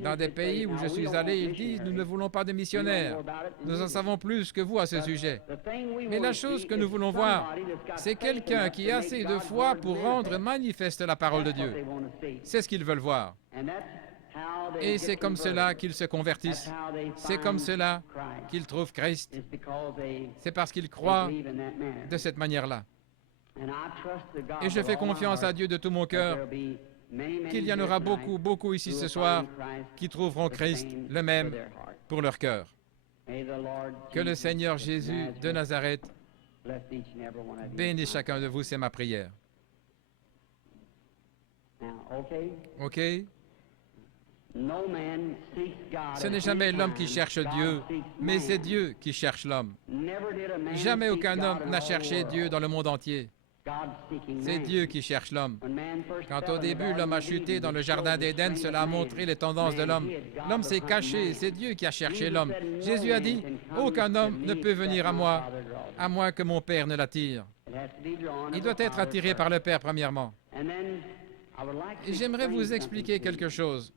Dans des pays où je suis allé, ils disent, nous ne voulons pas de missionnaires. Nous en savons plus que vous à ce sujet. Mais la chose que nous voulons voir, c'est quelqu'un qui a assez de foi pour rendre manifeste la parole de Dieu. C'est ce qu'ils veulent voir. Et c'est comme cela qu'ils se convertissent. C'est comme cela qu'ils trouvent Christ. C'est parce qu'ils croient de cette manière-là. Et je fais confiance à Dieu de tout mon cœur qu'il y en aura beaucoup, beaucoup ici ce soir qui trouveront Christ le même pour leur cœur. Que le Seigneur Jésus de Nazareth bénisse chacun de vous, c'est ma prière. OK? Ce n'est jamais l'homme qui cherche Dieu, mais c'est Dieu qui cherche l'homme. Jamais aucun homme n'a cherché Dieu dans le monde entier. C'est Dieu qui cherche l'homme. Quand au début l'homme a chuté dans le jardin d'Éden, cela a montré les tendances de l'homme. L'homme s'est caché, c'est Dieu qui a cherché l'homme. Jésus a dit, aucun homme ne peut venir à moins que mon Père ne l'attire. Il doit être attiré par le Père premièrement. Et j'aimerais vous expliquer quelque chose.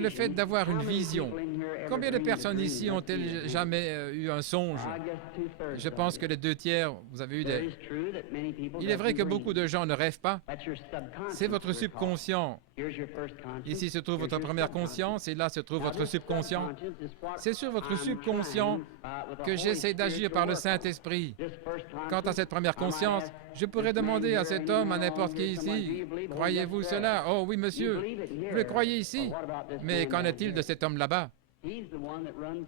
Le fait d'avoir une vision. Combien de personnes ici ont-elles jamais eu un songe? Je pense que les 2/3, vous avez eu des... Il est vrai que beaucoup de gens ne rêvent pas. C'est votre subconscient. Ici se trouve votre première conscience et là se trouve votre subconscient. C'est sur votre subconscient que j'essaie d'agir par le Saint-Esprit. Quant à cette première conscience, je pourrais demander à cet homme, à n'importe qui ici, « Croyez-vous cela? » « Oh oui, monsieur, vous le croyez ici? Mais qu'en est-il de cet homme là-bas? »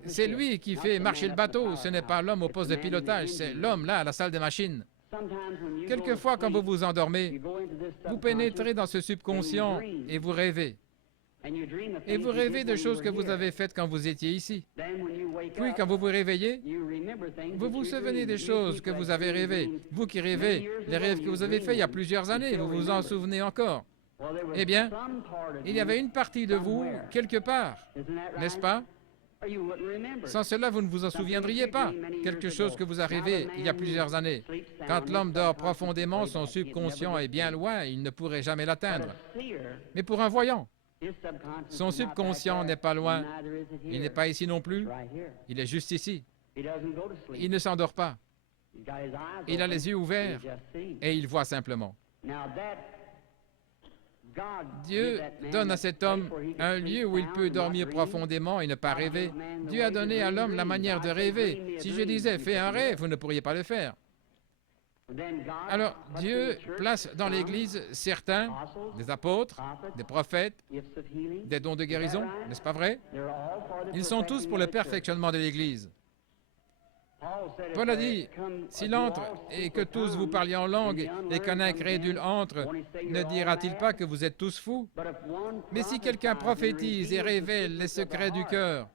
C'est lui qui fait marcher le bateau, ce n'est pas l'homme au poste de pilotage, c'est l'homme là, à la salle des machines. Quelquefois, quand vous vous endormez, vous pénétrez dans ce subconscient et vous rêvez. Et vous rêvez de choses que vous avez faites quand vous étiez ici. Puis, quand vous vous réveillez, vous vous souvenez des choses que vous avez rêvées. Vous qui rêvez, les rêves que vous avez faits il y a plusieurs années, vous vous en souvenez encore. Eh bien, il y avait une partie de vous, quelque part, n'est-ce pas? Sans cela, vous ne vous en souviendriez pas. Quelque chose que vous avez rêvé il y a plusieurs années. Quand l'homme dort profondément, son subconscient est bien loin, il ne pourrait jamais l'atteindre. Mais pour un voyant, son subconscient n'est pas loin. Il n'est pas ici non plus. Il est juste ici. Il ne s'endort pas. Il a les yeux ouverts et il voit simplement. Dieu donne à cet homme un lieu où il peut dormir profondément et ne pas rêver. Dieu a donné à l'homme la manière de rêver. Si je disais, fais un rêve, vous ne pourriez pas le faire. Alors, Dieu place dans l'Église certains, des apôtres, des prophètes, des dons de guérison, n'est-ce pas vrai? Ils sont tous pour le perfectionnement de l'Église. Paul a dit, s'il entre et que tous vous parliez en langue et qu'un incrédule entre, ne dira-t-il pas que vous êtes tous fous? Mais si quelqu'un prophétise et révèle les secrets du cœur,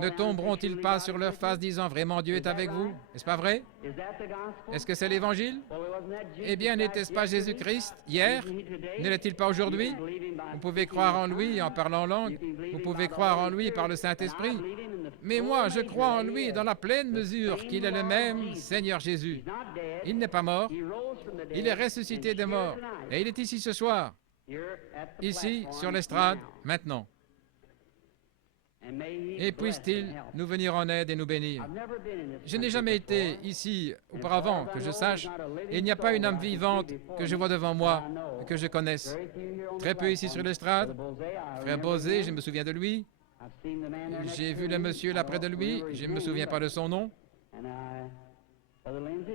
ne tomberont-ils pas sur leur face disant, vraiment Dieu est avec vous? N'est-ce pas vrai? Est-ce que c'est l'Évangile? Eh bien, n'était-ce pas Jésus-Christ hier? Ne l'est-il pas aujourd'hui? Vous pouvez croire en lui en parlant en langue. Vous pouvez croire en lui par le Saint-Esprit. Mais moi, je crois en lui dans la pleine mesure qu'il est le même Seigneur Jésus. Il n'est pas mort. Il est ressuscité des morts. Et il est ici ce soir. Ici, sur l'estrade, maintenant. Et puisse-t-il nous venir en aide et nous bénir. Je n'ai jamais été ici auparavant, que je sache, et il n'y a pas une âme vivante que je vois devant moi, que je connaisse. Très peu ici sur l'estrade. Frère Bosé, je me souviens de lui. J'ai vu le monsieur là près de lui, je ne me souviens pas de son nom.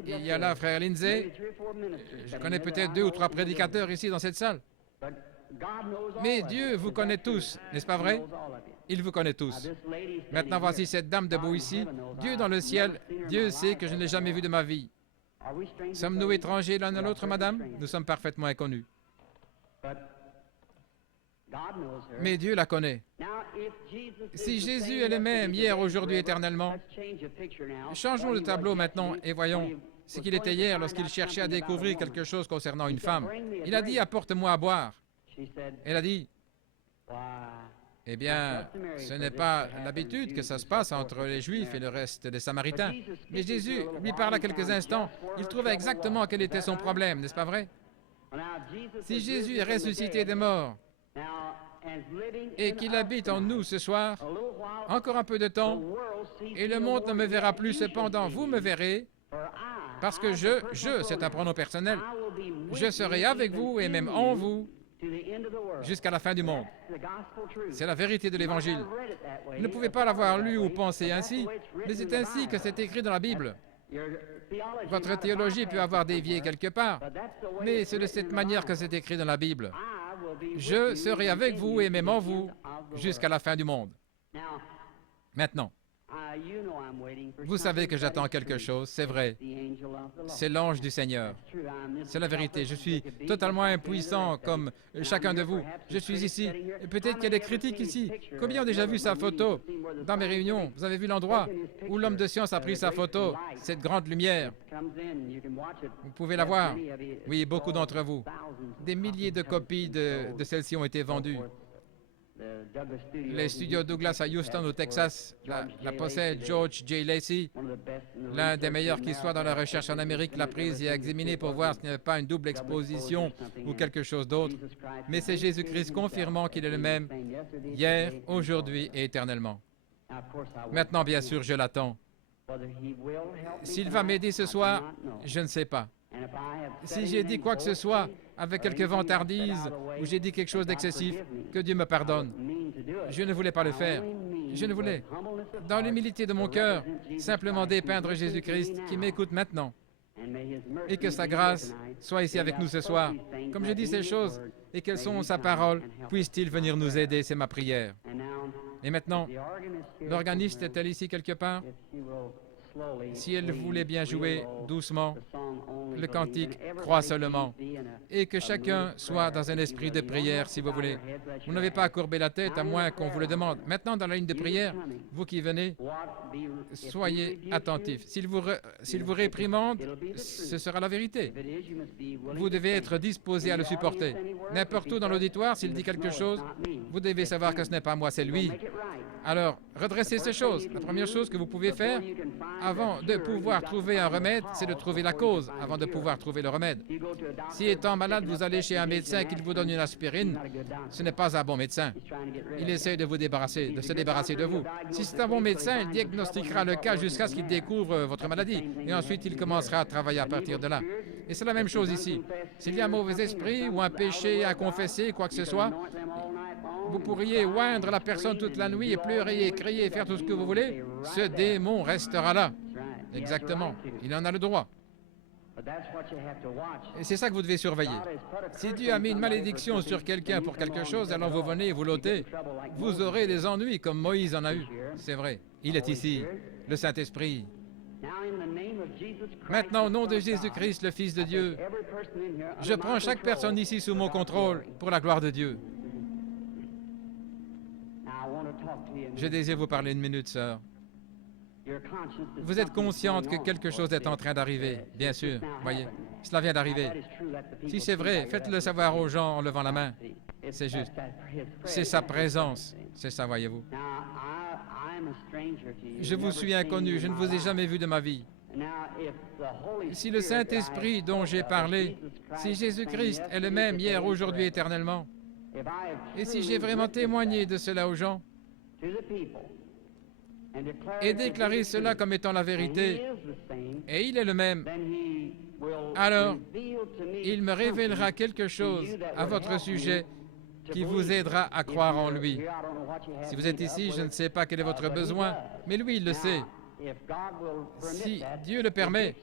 Il y a là frère Lindsay. Je connais peut-être 2 ou 3 prédicateurs ici dans cette salle. Mais Dieu vous connaît tous, n'est-ce pas vrai? Il vous connaît tous. Maintenant, voici cette dame debout ici. Dieu dans le ciel, Dieu sait que je ne l'ai jamais vue de ma vie. Sommes-nous étrangers l'un à l'autre, madame? Nous sommes parfaitement inconnus. Mais Dieu la connaît. Si Jésus est le même hier, aujourd'hui, éternellement, changeons le tableau maintenant et voyons ce qu'il était hier lorsqu'il cherchait à découvrir quelque chose concernant une femme. Il a dit, apporte-moi à boire. Elle a dit, eh bien, ce n'est pas l'habitude que ça se passe entre les Juifs et le reste des Samaritains. Mais Jésus lui parla quelques instants. Il trouvait exactement quel était son problème, n'est-ce pas vrai? Si Jésus est ressuscité des morts et qu'il habite en nous ce soir, encore un peu de temps, et le monde ne me verra plus, cependant, vous me verrez, parce que c'est un pronom personnel, je serai avec vous et même en vous, jusqu'à la fin du monde. C'est la vérité de l'Évangile. Vous ne pouvez pas l'avoir lu ou pensé ainsi, mais c'est ainsi que c'est écrit dans la Bible. Votre théologie peut avoir dévié quelque part, mais c'est de cette manière que c'est écrit dans la Bible. Je serai avec vous et même en vous, jusqu'à la fin du monde. Maintenant, vous savez que j'attends quelque chose, c'est vrai. C'est l'ange du Seigneur. C'est la vérité. Je suis totalement impuissant comme chacun de vous. Je suis ici. Peut-être qu'il y a des critiques ici. Combien ont déjà vu sa photo dans mes réunions? Vous avez vu l'endroit où l'homme de science a pris sa photo, cette grande lumière. Vous pouvez la voir. Oui, beaucoup d'entre vous. Des milliers de copies de celle-ci ont été vendues. Les studios Douglas à Houston, au Texas, la possède George J. Lacey, l'un des meilleurs qui soit dans la recherche en Amérique, l'a prise et a examiné pour voir s'il n'y avait pas une double exposition ou quelque chose d'autre. Mais c'est Jésus-Christ confirmant qu'il est le même hier, aujourd'hui et éternellement. Maintenant, bien sûr, je l'attends. S'il va m'aider ce soir, je ne sais pas. Si j'ai dit quoi que ce soit avec quelques vantardises ou j'ai dit quelque chose d'excessif, que Dieu me pardonne. Je ne voulais pas le faire. Je ne voulais, dans l'humilité de mon cœur, simplement dépeindre Jésus-Christ qui m'écoute maintenant. Et que sa grâce soit ici avec nous ce soir. Comme je dis ces choses et qu'elles sont sa parole, puisse-t-il venir nous aider, c'est ma prière. Et maintenant, l'organiste est-elle ici quelque part? Si elle voulait bien jouer doucement le cantique « Crois seulement » et que chacun soit dans un esprit de prière, si vous voulez. Vous n'avez pas à courber la tête à moins qu'on vous le demande. Maintenant, dans la ligne de prière, vous qui venez, soyez attentifs. S'il vous réprimande, ce sera la vérité. Vous devez être disposé à le supporter. N'importe où dans l'auditoire, s'il dit quelque chose, vous devez savoir que ce n'est pas moi, c'est lui. Alors, redressez ces choses. La première chose que vous pouvez faire, avant de pouvoir trouver un remède, c'est de trouver la cause, avant de pouvoir trouver le remède. Si étant malade, vous allez chez un médecin qui vous donne une aspirine, ce n'est pas un bon médecin. Il essaie de se débarrasser de vous. Si c'est un bon médecin, il diagnostiquera le cas jusqu'à ce qu'il découvre votre maladie. Et ensuite, il commencera à travailler à partir de là. Et c'est la même chose ici. S'il y a un mauvais esprit ou un péché à confesser, quoi que ce soit, vous pourriez oindre la personne toute la nuit et pleurer et crier et faire tout ce que vous voulez. Ce démon restera là. Exactement. Il en a le droit. Et c'est ça que vous devez surveiller. Si Dieu a mis une malédiction sur quelqu'un pour quelque chose, alors vous venez et vous l'ôtez. Vous aurez des ennuis comme Moïse en a eu. C'est vrai. Il est ici. Le Saint-Esprit. Maintenant, au nom de Jésus-Christ, le Fils de Dieu, je prends chaque personne ici sous mon contrôle pour la gloire de Dieu. Je désire vous parler une minute, sœur. Vous êtes consciente que quelque chose est en train d'arriver, bien sûr, voyez, cela vient d'arriver. Si c'est vrai, faites-le savoir aux gens en levant la main. C'est juste. C'est sa présence, c'est ça, voyez-vous. Je vous suis inconnu, je ne vous ai jamais vu de ma vie. Si le Saint-Esprit dont j'ai parlé, si Jésus-Christ est le même hier, aujourd'hui, éternellement, et si j'ai vraiment témoigné de cela aux gens, et déclaré cela comme étant la vérité, et il est le même, alors il me révélera quelque chose à votre sujet qui vous aidera à croire en lui. Si vous êtes ici, je ne sais pas quel est votre besoin, mais lui, il le sait. Si Dieu le permet,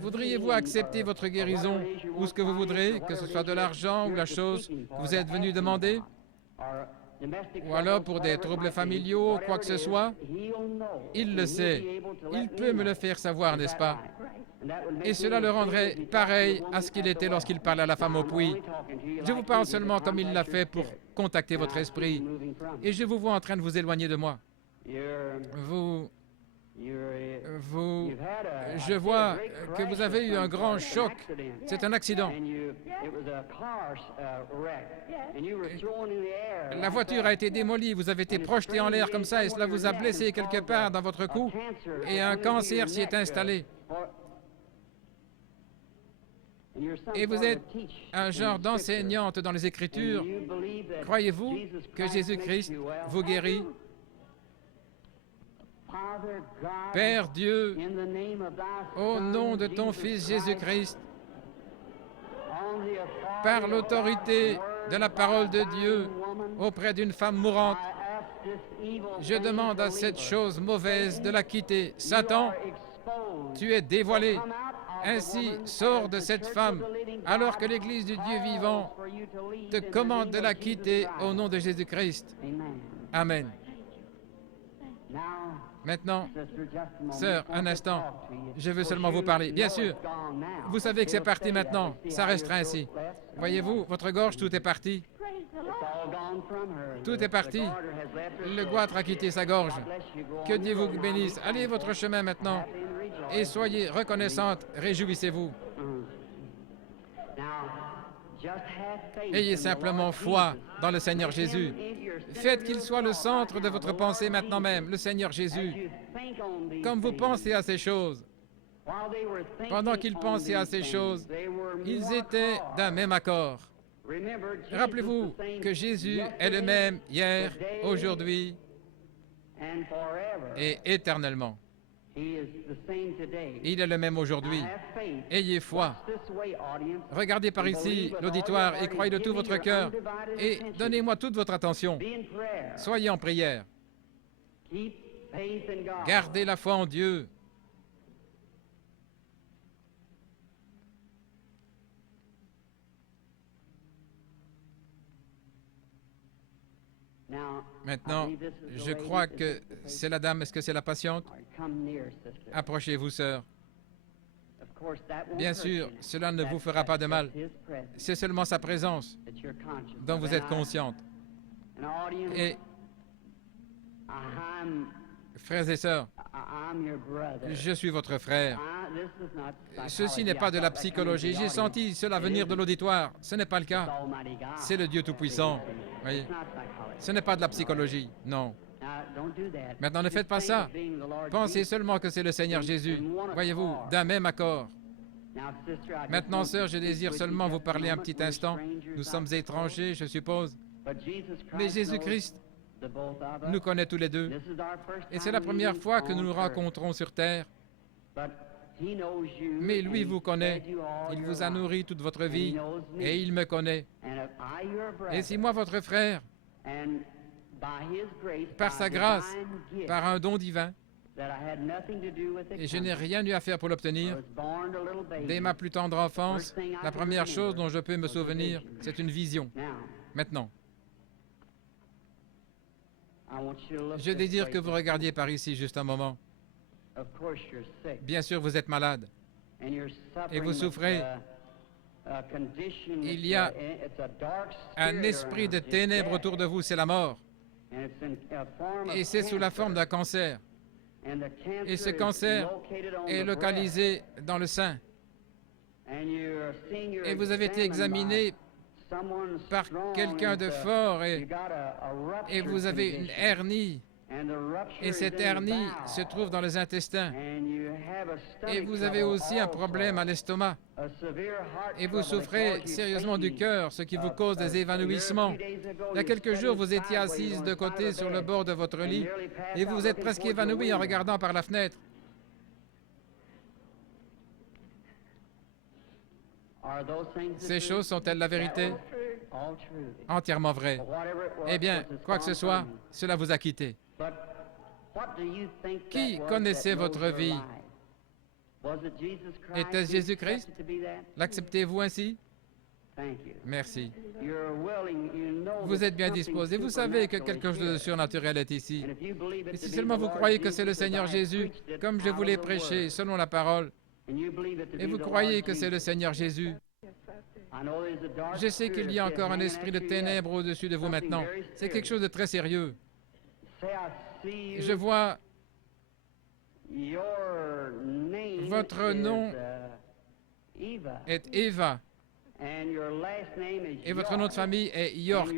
voudriez-vous accepter votre guérison ou ce que vous voudrez, que ce soit de l'argent ou la chose que vous êtes venu demander, ou alors pour des troubles familiaux, quoi que ce soit? Il le sait. Il peut me le faire savoir, n'est-ce pas? Et cela le rendrait pareil à ce qu'il était lorsqu'il parlait à la femme au puits. Je vous parle seulement comme il l'a fait pour contacter votre esprit. Et je vous vois en train de vous éloigner de moi. Je vois que vous avez eu un grand choc. C'est un accident. La voiture a été démolie, vous avez été projeté en l'air comme ça et cela vous a blessé quelque part dans votre cou et un cancer s'y est installé. Et vous êtes un genre d'enseignante dans les Écritures. Croyez-vous que Jésus-Christ vous guérit? Père Dieu, au nom de ton Fils Jésus-Christ, par l'autorité de la parole de Dieu auprès d'une femme mourante, je demande à cette chose mauvaise de la quitter. Satan, tu es dévoilé. Ainsi, sors de cette femme, alors que l'Église du Dieu vivant te commande de la quitter au nom de Jésus-Christ. Amen. Maintenant, sœur, un instant, je veux seulement vous parler. Bien sûr, vous savez que c'est parti maintenant, ça restera ainsi. Voyez-vous, votre gorge, tout est parti. Tout est parti. Le goitre a quitté sa gorge. Que Dieu vous bénisse. Allez votre chemin maintenant et soyez reconnaissante, réjouissez-vous. Ayez simplement foi dans le Seigneur Jésus. Faites qu'il soit le centre de votre pensée maintenant même, le Seigneur Jésus. Comme vous pensez à ces choses, pendant qu'ils pensaient à ces choses, ils étaient d'un même accord. Rappelez-vous que Jésus est le même hier, aujourd'hui et éternellement. Il est le même aujourd'hui. Ayez foi. Regardez par ici l'auditoire et croyez de tout votre cœur et donnez-moi toute votre attention. Soyez en prière. Gardez la foi en Dieu. Maintenant, je crois que c'est la dame. Est-ce que c'est la patiente? Approchez-vous, sœur. Bien sûr, cela ne vous fera pas de mal. C'est seulement sa présence dont vous êtes consciente. Et, frères et sœurs, je suis votre frère. Ceci n'est pas de la psychologie. J'ai senti cela venir de l'auditoire. Ce n'est pas le cas. C'est le Dieu Tout-Puissant. Voyez? Ce n'est pas de la psychologie, non. Maintenant, ne faites pas ça. Pensez seulement que c'est le Seigneur Jésus. Voyez-vous, d'un même accord. Maintenant, sœur, je désire seulement vous parler un petit instant. Nous sommes étrangers, je suppose. Mais Jésus-Christ nous connaît tous les deux. Et c'est la première fois que nous nous rencontrons sur terre. Mais lui vous connaît. Il vous a nourri toute votre vie. Et il me connaît. Et si moi, votre frère, par sa grâce, par un don divin, et je n'ai rien eu à faire pour l'obtenir, dès ma plus tendre enfance, la première chose dont je peux me souvenir, c'est une vision. Maintenant, je désire que vous regardiez par ici juste un moment. Bien sûr, vous êtes malade et vous souffrez. Il y a un esprit de ténèbres autour de vous, c'est la mort. Et c'est sous la forme d'un cancer. Et ce cancer est localisé dans le sein. Et vous avez été examiné par quelqu'un de fort et vous avez une hernie. Et cette hernie se trouve dans les intestins. Et vous avez aussi un problème à l'estomac. Et vous souffrez sérieusement du cœur, ce qui vous cause des évanouissements. Il y a quelques jours, vous étiez assise de côté sur le bord de votre lit et vous vous êtes presque évanouie en regardant par la fenêtre. Ces choses sont-elles la vérité? Entièrement vraies. Eh bien, quoi que ce soit, cela vous a quitté. Qui connaissait votre vie? Était-ce Jésus-Christ? L'acceptez-vous ainsi? Merci. Vous êtes bien disposé. Vous savez que quelque chose de surnaturel est ici. Et si seulement vous croyez que c'est le Seigneur Jésus, comme je vous l'ai prêché, selon la parole, et vous croyez que c'est le Seigneur Jésus, je sais qu'il y a encore un esprit de ténèbres au-dessus de vous maintenant. C'est quelque chose de très sérieux. Je vois votre nom est Eva et votre nom de famille est York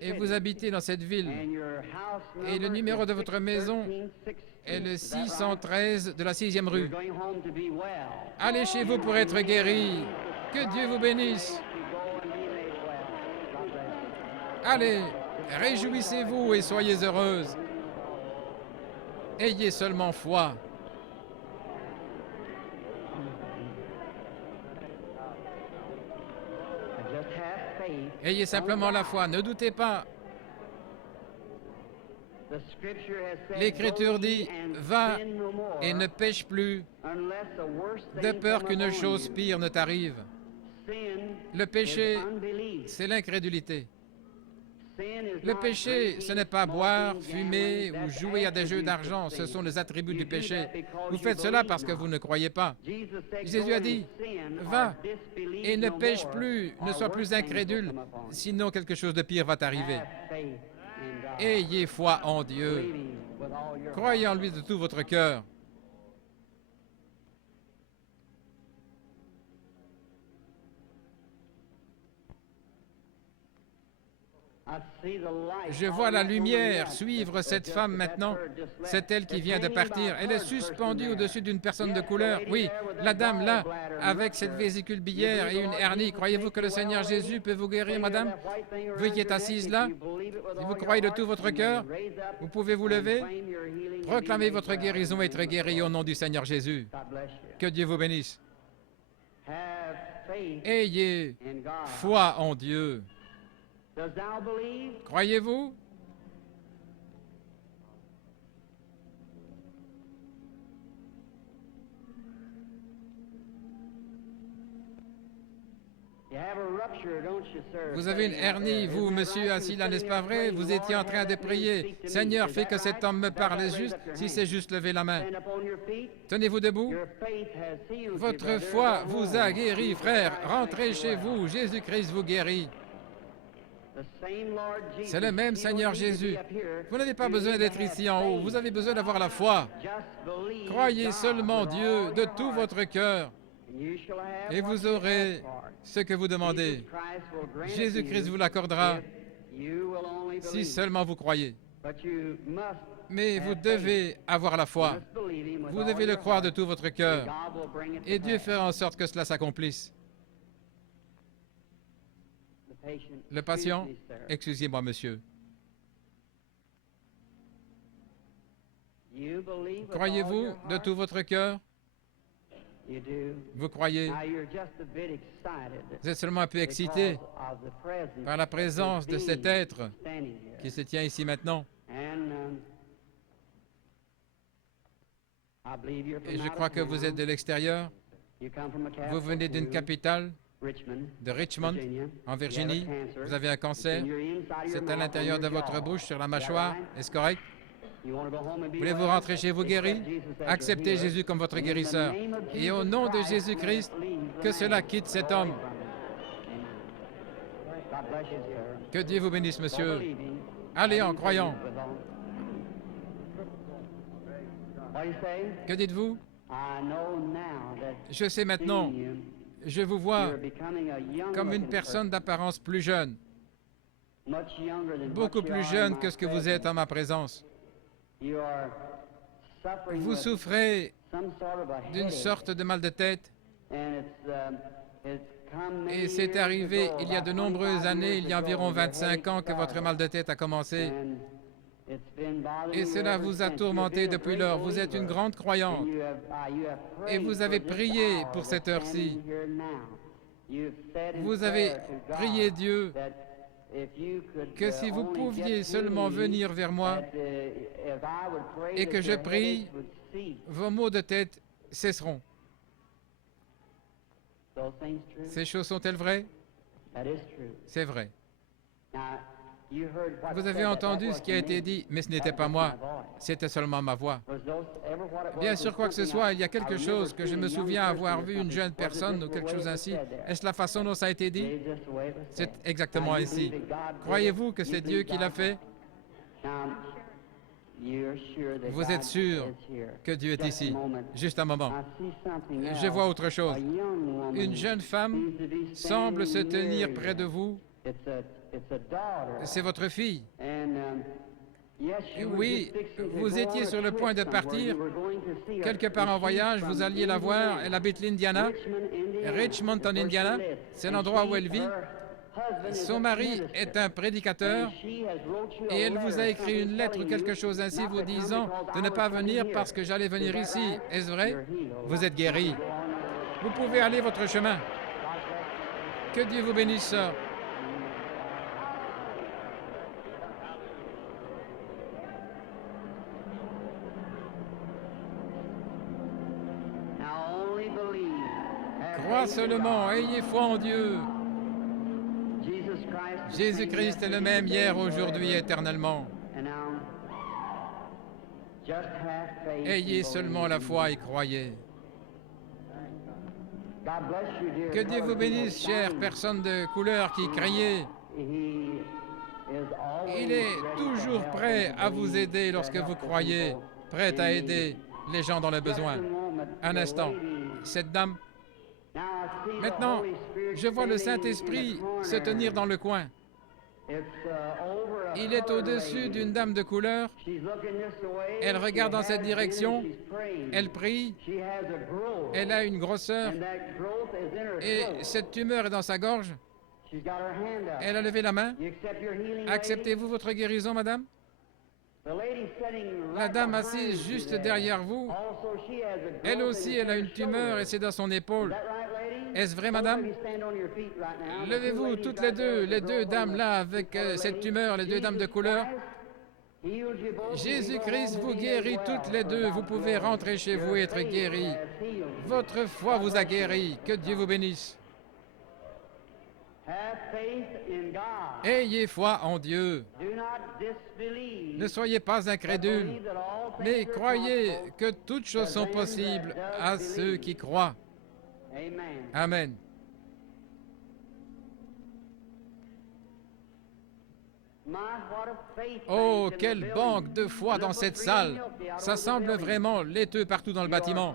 et vous habitez dans cette ville et le numéro de votre maison est le 613 de la 6e rue. Allez chez vous pour être guéri. Que Dieu vous bénisse. Allez, réjouissez-vous et soyez heureuses. Ayez seulement foi. Ayez simplement la foi, ne doutez pas. L'Écriture dit, va et ne pêche plus, de peur qu'une chose pire ne t'arrive. Le péché, c'est l'incrédulité. Le péché, ce n'est pas boire, fumer ou jouer à des jeux d'argent, ce sont les attributs du péché. Vous faites cela parce que vous ne croyez pas. Jésus a dit, va et ne pêche plus, ne sois plus incrédule, sinon quelque chose de pire va t'arriver. Ayez foi en Dieu. Croyez en lui de tout votre cœur. Je vois la lumière suivre cette femme maintenant. C'est elle qui vient de partir. Elle est suspendue au-dessus d'une personne de couleur. Oui, la dame là, avec cette vésicule biliaire et une hernie. Croyez-vous que le Seigneur Jésus peut vous guérir, madame? Vous qui êtes assise là, si vous croyez de tout votre cœur, vous pouvez vous lever, proclamer votre guérison et être guéri au nom du Seigneur Jésus. Que Dieu vous bénisse. Ayez foi en Dieu. Croyez-vous? Vous avez une hernie, vous, monsieur, assis là, n'est-ce pas vrai? Vous étiez en train de prier. Seigneur, fais que cet homme me parle juste, si c'est juste lever la main. Tenez-vous debout. Votre foi vous a guéri, frère. Rentrez chez vous. Jésus-Christ vous guérit. C'est le même Seigneur Jésus. Vous n'avez pas besoin d'être ici en haut. Vous avez besoin d'avoir la foi. Croyez seulement Dieu de tout votre cœur et vous aurez ce que vous demandez. Jésus-Christ vous l'accordera si seulement vous croyez. Mais vous devez avoir la foi. Vous devez le croire de tout votre cœur. Et Dieu fera en sorte que cela s'accomplisse. Le patient, excusez-moi, monsieur. Croyez-vous de tout votre cœur? Vous croyez? Vous êtes seulement un peu excité par la présence de cet être qui se tient ici maintenant. Et je crois que vous êtes de l'extérieur. Vous venez d'une capitale, de Richmond, en Virginie. Vous avez un cancer. C'est à l'intérieur de votre bouche, sur la mâchoire. Est-ce correct? Voulez-vous rentrer chez vous guéri? Acceptez Jésus comme votre guérisseur. Et au nom de Jésus-Christ, que cela quitte cet homme. Que Dieu vous bénisse, monsieur. Allez en croyant. Que dites-vous? Je sais maintenant, je vous vois comme une personne d'apparence plus jeune, beaucoup plus jeune que ce que vous êtes en ma présence. Vous souffrez d'une sorte de mal de tête et c'est arrivé il y a de nombreuses années, il y a environ 25 ans que votre mal de tête a commencé. Et cela vous a tourmenté depuis lors. Vous êtes une grande croyante. Et vous avez prié pour cette heure-ci. Vous avez prié Dieu que si vous pouviez seulement venir vers moi et que je prie, vos maux de tête cesseront. Ces choses sont-elles vraies? C'est vrai. Vous avez entendu ce qui a été dit, mais ce n'était pas moi, c'était seulement ma voix. Bien sûr, quoi que ce soit, il y a quelque chose que je me souviens avoir vu une jeune personne ou quelque chose ainsi. Est-ce la façon dont ça a été dit? C'est exactement ainsi. Croyez-vous que c'est Dieu qui l'a fait? Vous êtes sûr que Dieu est ici? Juste un moment. Je vois autre chose. Une jeune femme semble se tenir près de vous. C'est votre fille. Oui, vous étiez sur le point de partir, quelque part en voyage, vous alliez la voir, elle habite l'Indiana, Richmond en Indiana, c'est l'endroit où elle vit. Son mari est un prédicateur et elle vous a écrit une lettre ou quelque chose ainsi vous disant de ne pas venir parce que j'allais venir ici. Est-ce vrai? Vous êtes guéri. Vous pouvez aller votre chemin. Que Dieu vous bénisse, sœur. Crois seulement, ayez foi en Dieu. Jésus-Christ est le même hier, aujourd'hui, éternellement. Ayez seulement la foi et croyez. Que Dieu vous bénisse, chère personne de couleur qui criait. Il est toujours prêt à vous aider lorsque vous croyez, prêt à aider les gens dans le besoin. Un instant, cette dame. Maintenant, je vois le Saint-Esprit se tenir dans le coin. Il est au-dessus d'une dame de couleur. Elle regarde dans cette direction. Elle prie. Elle a une grosseur. Et cette tumeur est dans sa gorge. Elle a levé la main. Acceptez-vous votre guérison, madame? La dame assise juste derrière vous, elle aussi, elle a une tumeur et c'est dans son épaule. Est-ce vrai, madame? Levez-vous toutes les deux dames là avec cette tumeur, les deux dames de couleur. Jésus-Christ vous guérit toutes les deux. Vous pouvez rentrer chez vous et être guéris. Votre foi vous a guéri. Que Dieu vous bénisse. Ayez foi en Dieu. Ne soyez pas incrédules, mais croyez que toutes choses sont possibles à ceux qui croient. Amen. Oh, quelle banque de foi dans cette salle! Ça semble vraiment laiteux partout dans le bâtiment.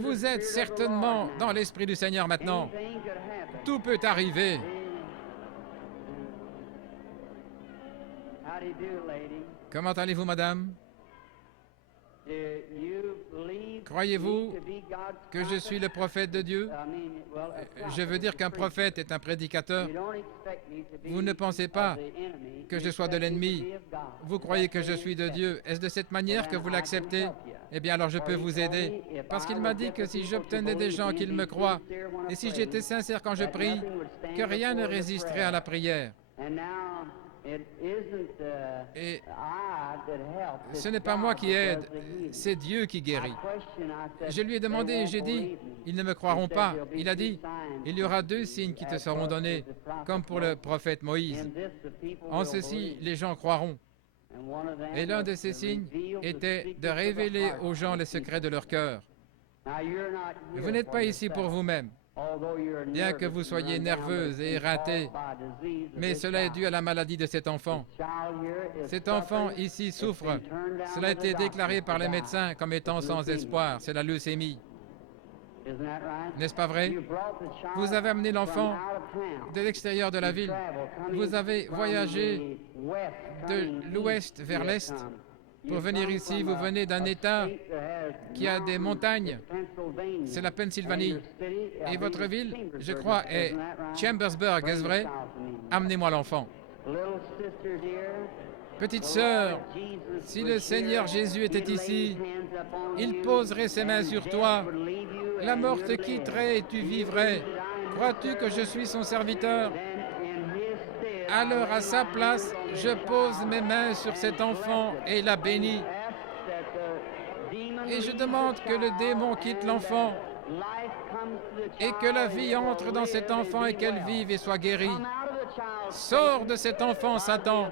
Vous êtes certainement dans l'Esprit du Seigneur maintenant. Tout peut arriver. Comment allez-vous, madame? Croyez-vous que je suis le prophète de Dieu? Je veux dire qu'un prophète est un prédicateur. Vous ne pensez pas que je sois de l'ennemi. Vous croyez que je suis de Dieu. Est-ce de cette manière que vous l'acceptez? Eh bien, alors je peux vous aider. Parce qu'il m'a dit que si j'obtenais des gens qui me croient, et si j'étais sincère quand je prie, que rien ne résisterait à la prière. Et ce n'est pas moi qui aide, c'est Dieu qui guérit. Je lui ai demandé, j'ai dit, ils ne me croiront pas. Il a dit, il y aura 2 signes qui te seront donnés, comme pour le prophète Moïse. En ceci, les gens croiront. Et l'un de ces signes était de révéler aux gens les secrets de leur cœur. Vous n'êtes pas ici pour vous-même, bien que vous soyez nerveuse et éreintée, mais cela est dû à la maladie de cet enfant. Cet enfant ici souffre. Cela a été déclaré par les médecins comme étant sans espoir. C'est la leucémie. N'est-ce pas vrai? Vous avez amené l'enfant de l'extérieur de la ville. Vous avez voyagé de l'ouest vers l'est pour venir ici. Vous venez d'un État qui a des montagnes. C'est la Pennsylvanie. Et votre ville, je crois, est Chambersburg. Est-ce vrai? Amenez-moi l'enfant. Petite sœur, si le Seigneur Jésus était ici, il poserait ses mains sur toi. La mort te quitterait et tu vivrais. Crois-tu que je suis son serviteur? Alors, à sa place, je pose mes mains sur cet enfant et la bénis. Et je demande que le démon quitte l'enfant et que la vie entre dans cet enfant et qu'elle vive et soit guérie. Sors de cet enfant, Satan,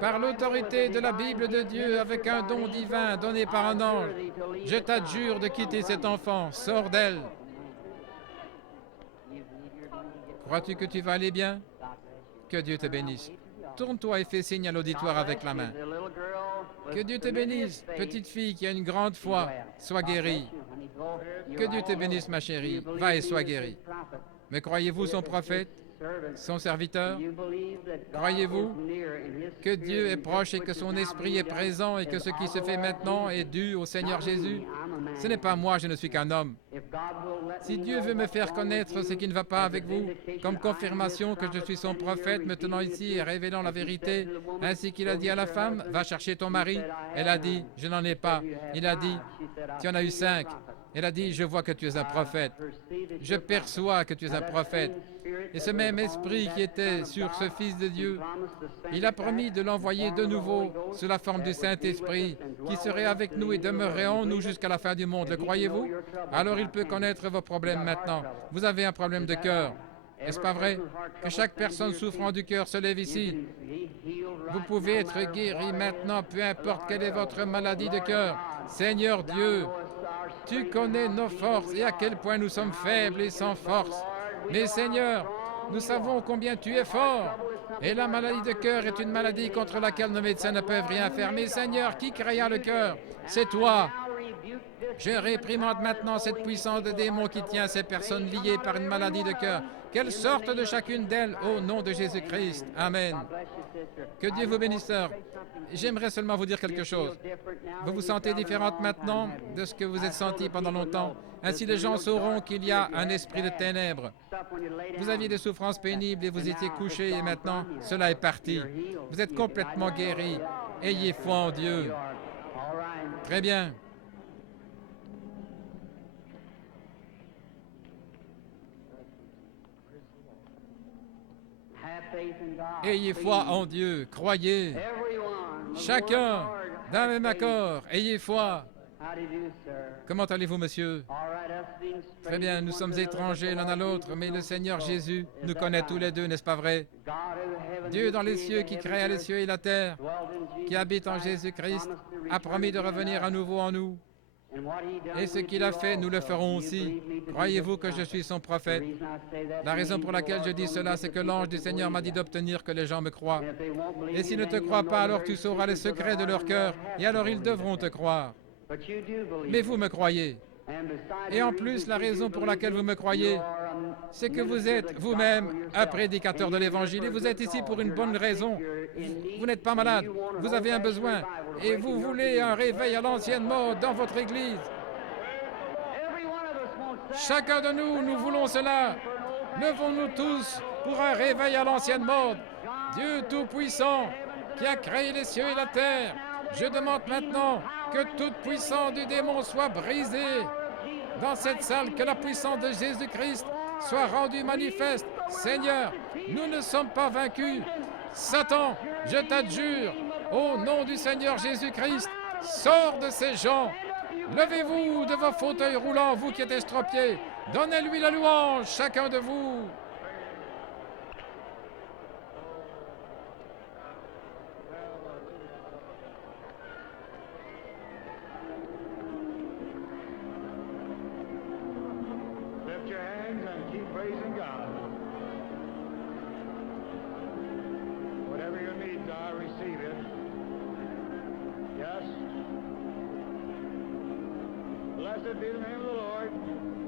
par l'autorité de la Bible de Dieu, avec un don divin donné par un ange. Je t'adjure de quitter cet enfant. Sors d'elle. Crois-tu que tu vas aller bien? Que Dieu te bénisse. Tourne-toi et fais signe à l'auditoire avec la main. Que Dieu te bénisse, petite fille qui a une grande foi. Sois guérie. Que Dieu te bénisse, ma chérie. Va et sois guérie. Mais croyez-vous son prophète, son serviteur? Croyez-vous que Dieu est proche et que son esprit est présent et que ce qui se fait maintenant est dû au Seigneur Jésus? Ce n'est pas moi, je ne suis qu'un homme. Si Dieu veut me faire connaître ce qui ne va pas avec vous, comme confirmation que je suis son prophète, me tenant ici et révélant la vérité, ainsi qu'il a dit à la femme, va chercher ton mari. Elle a dit, je n'en ai pas. Il a dit, tu en as eu 5. Elle a dit, je vois que tu es un prophète. Je perçois que tu es un prophète. Et ce même esprit qui était sur ce Fils de Dieu, il a promis de l'envoyer de nouveau sous la forme du Saint-Esprit, qui serait avec nous et demeurerait en nous jusqu'à la fin du monde. Le croyez-vous? Alors il peut connaître vos problèmes maintenant. Vous avez un problème de cœur. N'est-ce pas vrai? Que chaque personne souffrant du cœur se lève ici. Vous pouvez être guéri maintenant, peu importe quelle est votre maladie de cœur. Seigneur Dieu, tu connais nos forces et à quel point nous sommes faibles et sans force. Mais Seigneur, nous savons combien tu es fort. Et la maladie de cœur est une maladie contre laquelle nos médecins ne peuvent rien faire. Mais Seigneur, qui créa le cœur? C'est toi. Je réprimande maintenant cette puissance de démon qui tient ces personnes liées par une maladie de cœur. Qu'elles sortent de chacune d'elles au nom de Jésus-Christ. Amen. Que Dieu vous bénisse, sœur. J'aimerais seulement vous dire quelque chose. Vous vous sentez différente maintenant de ce que vous êtes senti pendant longtemps. Ainsi, les gens sauront qu'il y a un esprit de ténèbres. Vous aviez des souffrances pénibles et vous étiez couché et maintenant, cela est parti. Vous êtes complètement guéri. Ayez foi en Dieu. Très bien. Ayez foi en Dieu, croyez. Chacun d'un même accord, ayez foi. Comment allez-vous, monsieur? Très bien, nous sommes étrangers l'un à l'autre, mais le Seigneur Jésus nous connaît tous les deux, n'est-ce pas vrai? Dieu dans les cieux qui créa les cieux et la terre, qui habite en Jésus-Christ, a promis de revenir à nouveau en nous. Et ce qu'il a fait, nous le ferons aussi. Croyez-vous que je suis son prophète? La raison pour laquelle je dis cela, c'est que l'ange du Seigneur m'a dit d'obtenir que les gens me croient. Et s'ils ne te croient pas, alors tu sauras les secrets de leur cœur, et alors ils devront te croire. Mais vous me croyez. Et en plus, la raison pour laquelle vous me croyez, c'est que vous êtes vous-même un prédicateur de l'Évangile et vous êtes ici pour une bonne raison. Vous n'êtes pas malade, vous avez un besoin et vous voulez un réveil à l'ancienne mode dans votre Église. Chacun de nous, nous voulons cela. Levons-nous tous pour un réveil à l'ancienne mode. Dieu Tout-Puissant, qui a créé les cieux et la terre, je demande maintenant que toute puissance du démon soit brisée dans cette salle, que la puissance de Jésus-Christ soit rendue manifeste. Seigneur, nous ne sommes pas vaincus. Satan, je t'adjure, au nom du Seigneur Jésus-Christ, sors de ces gens. Levez-vous de vos fauteuils roulants, vous qui êtes estropiés. Donnez-lui la louange, chacun de vous. lift your hands and keep praising God. Whatever your needs are, receive it. Yes. Blessed be the name of the Lord.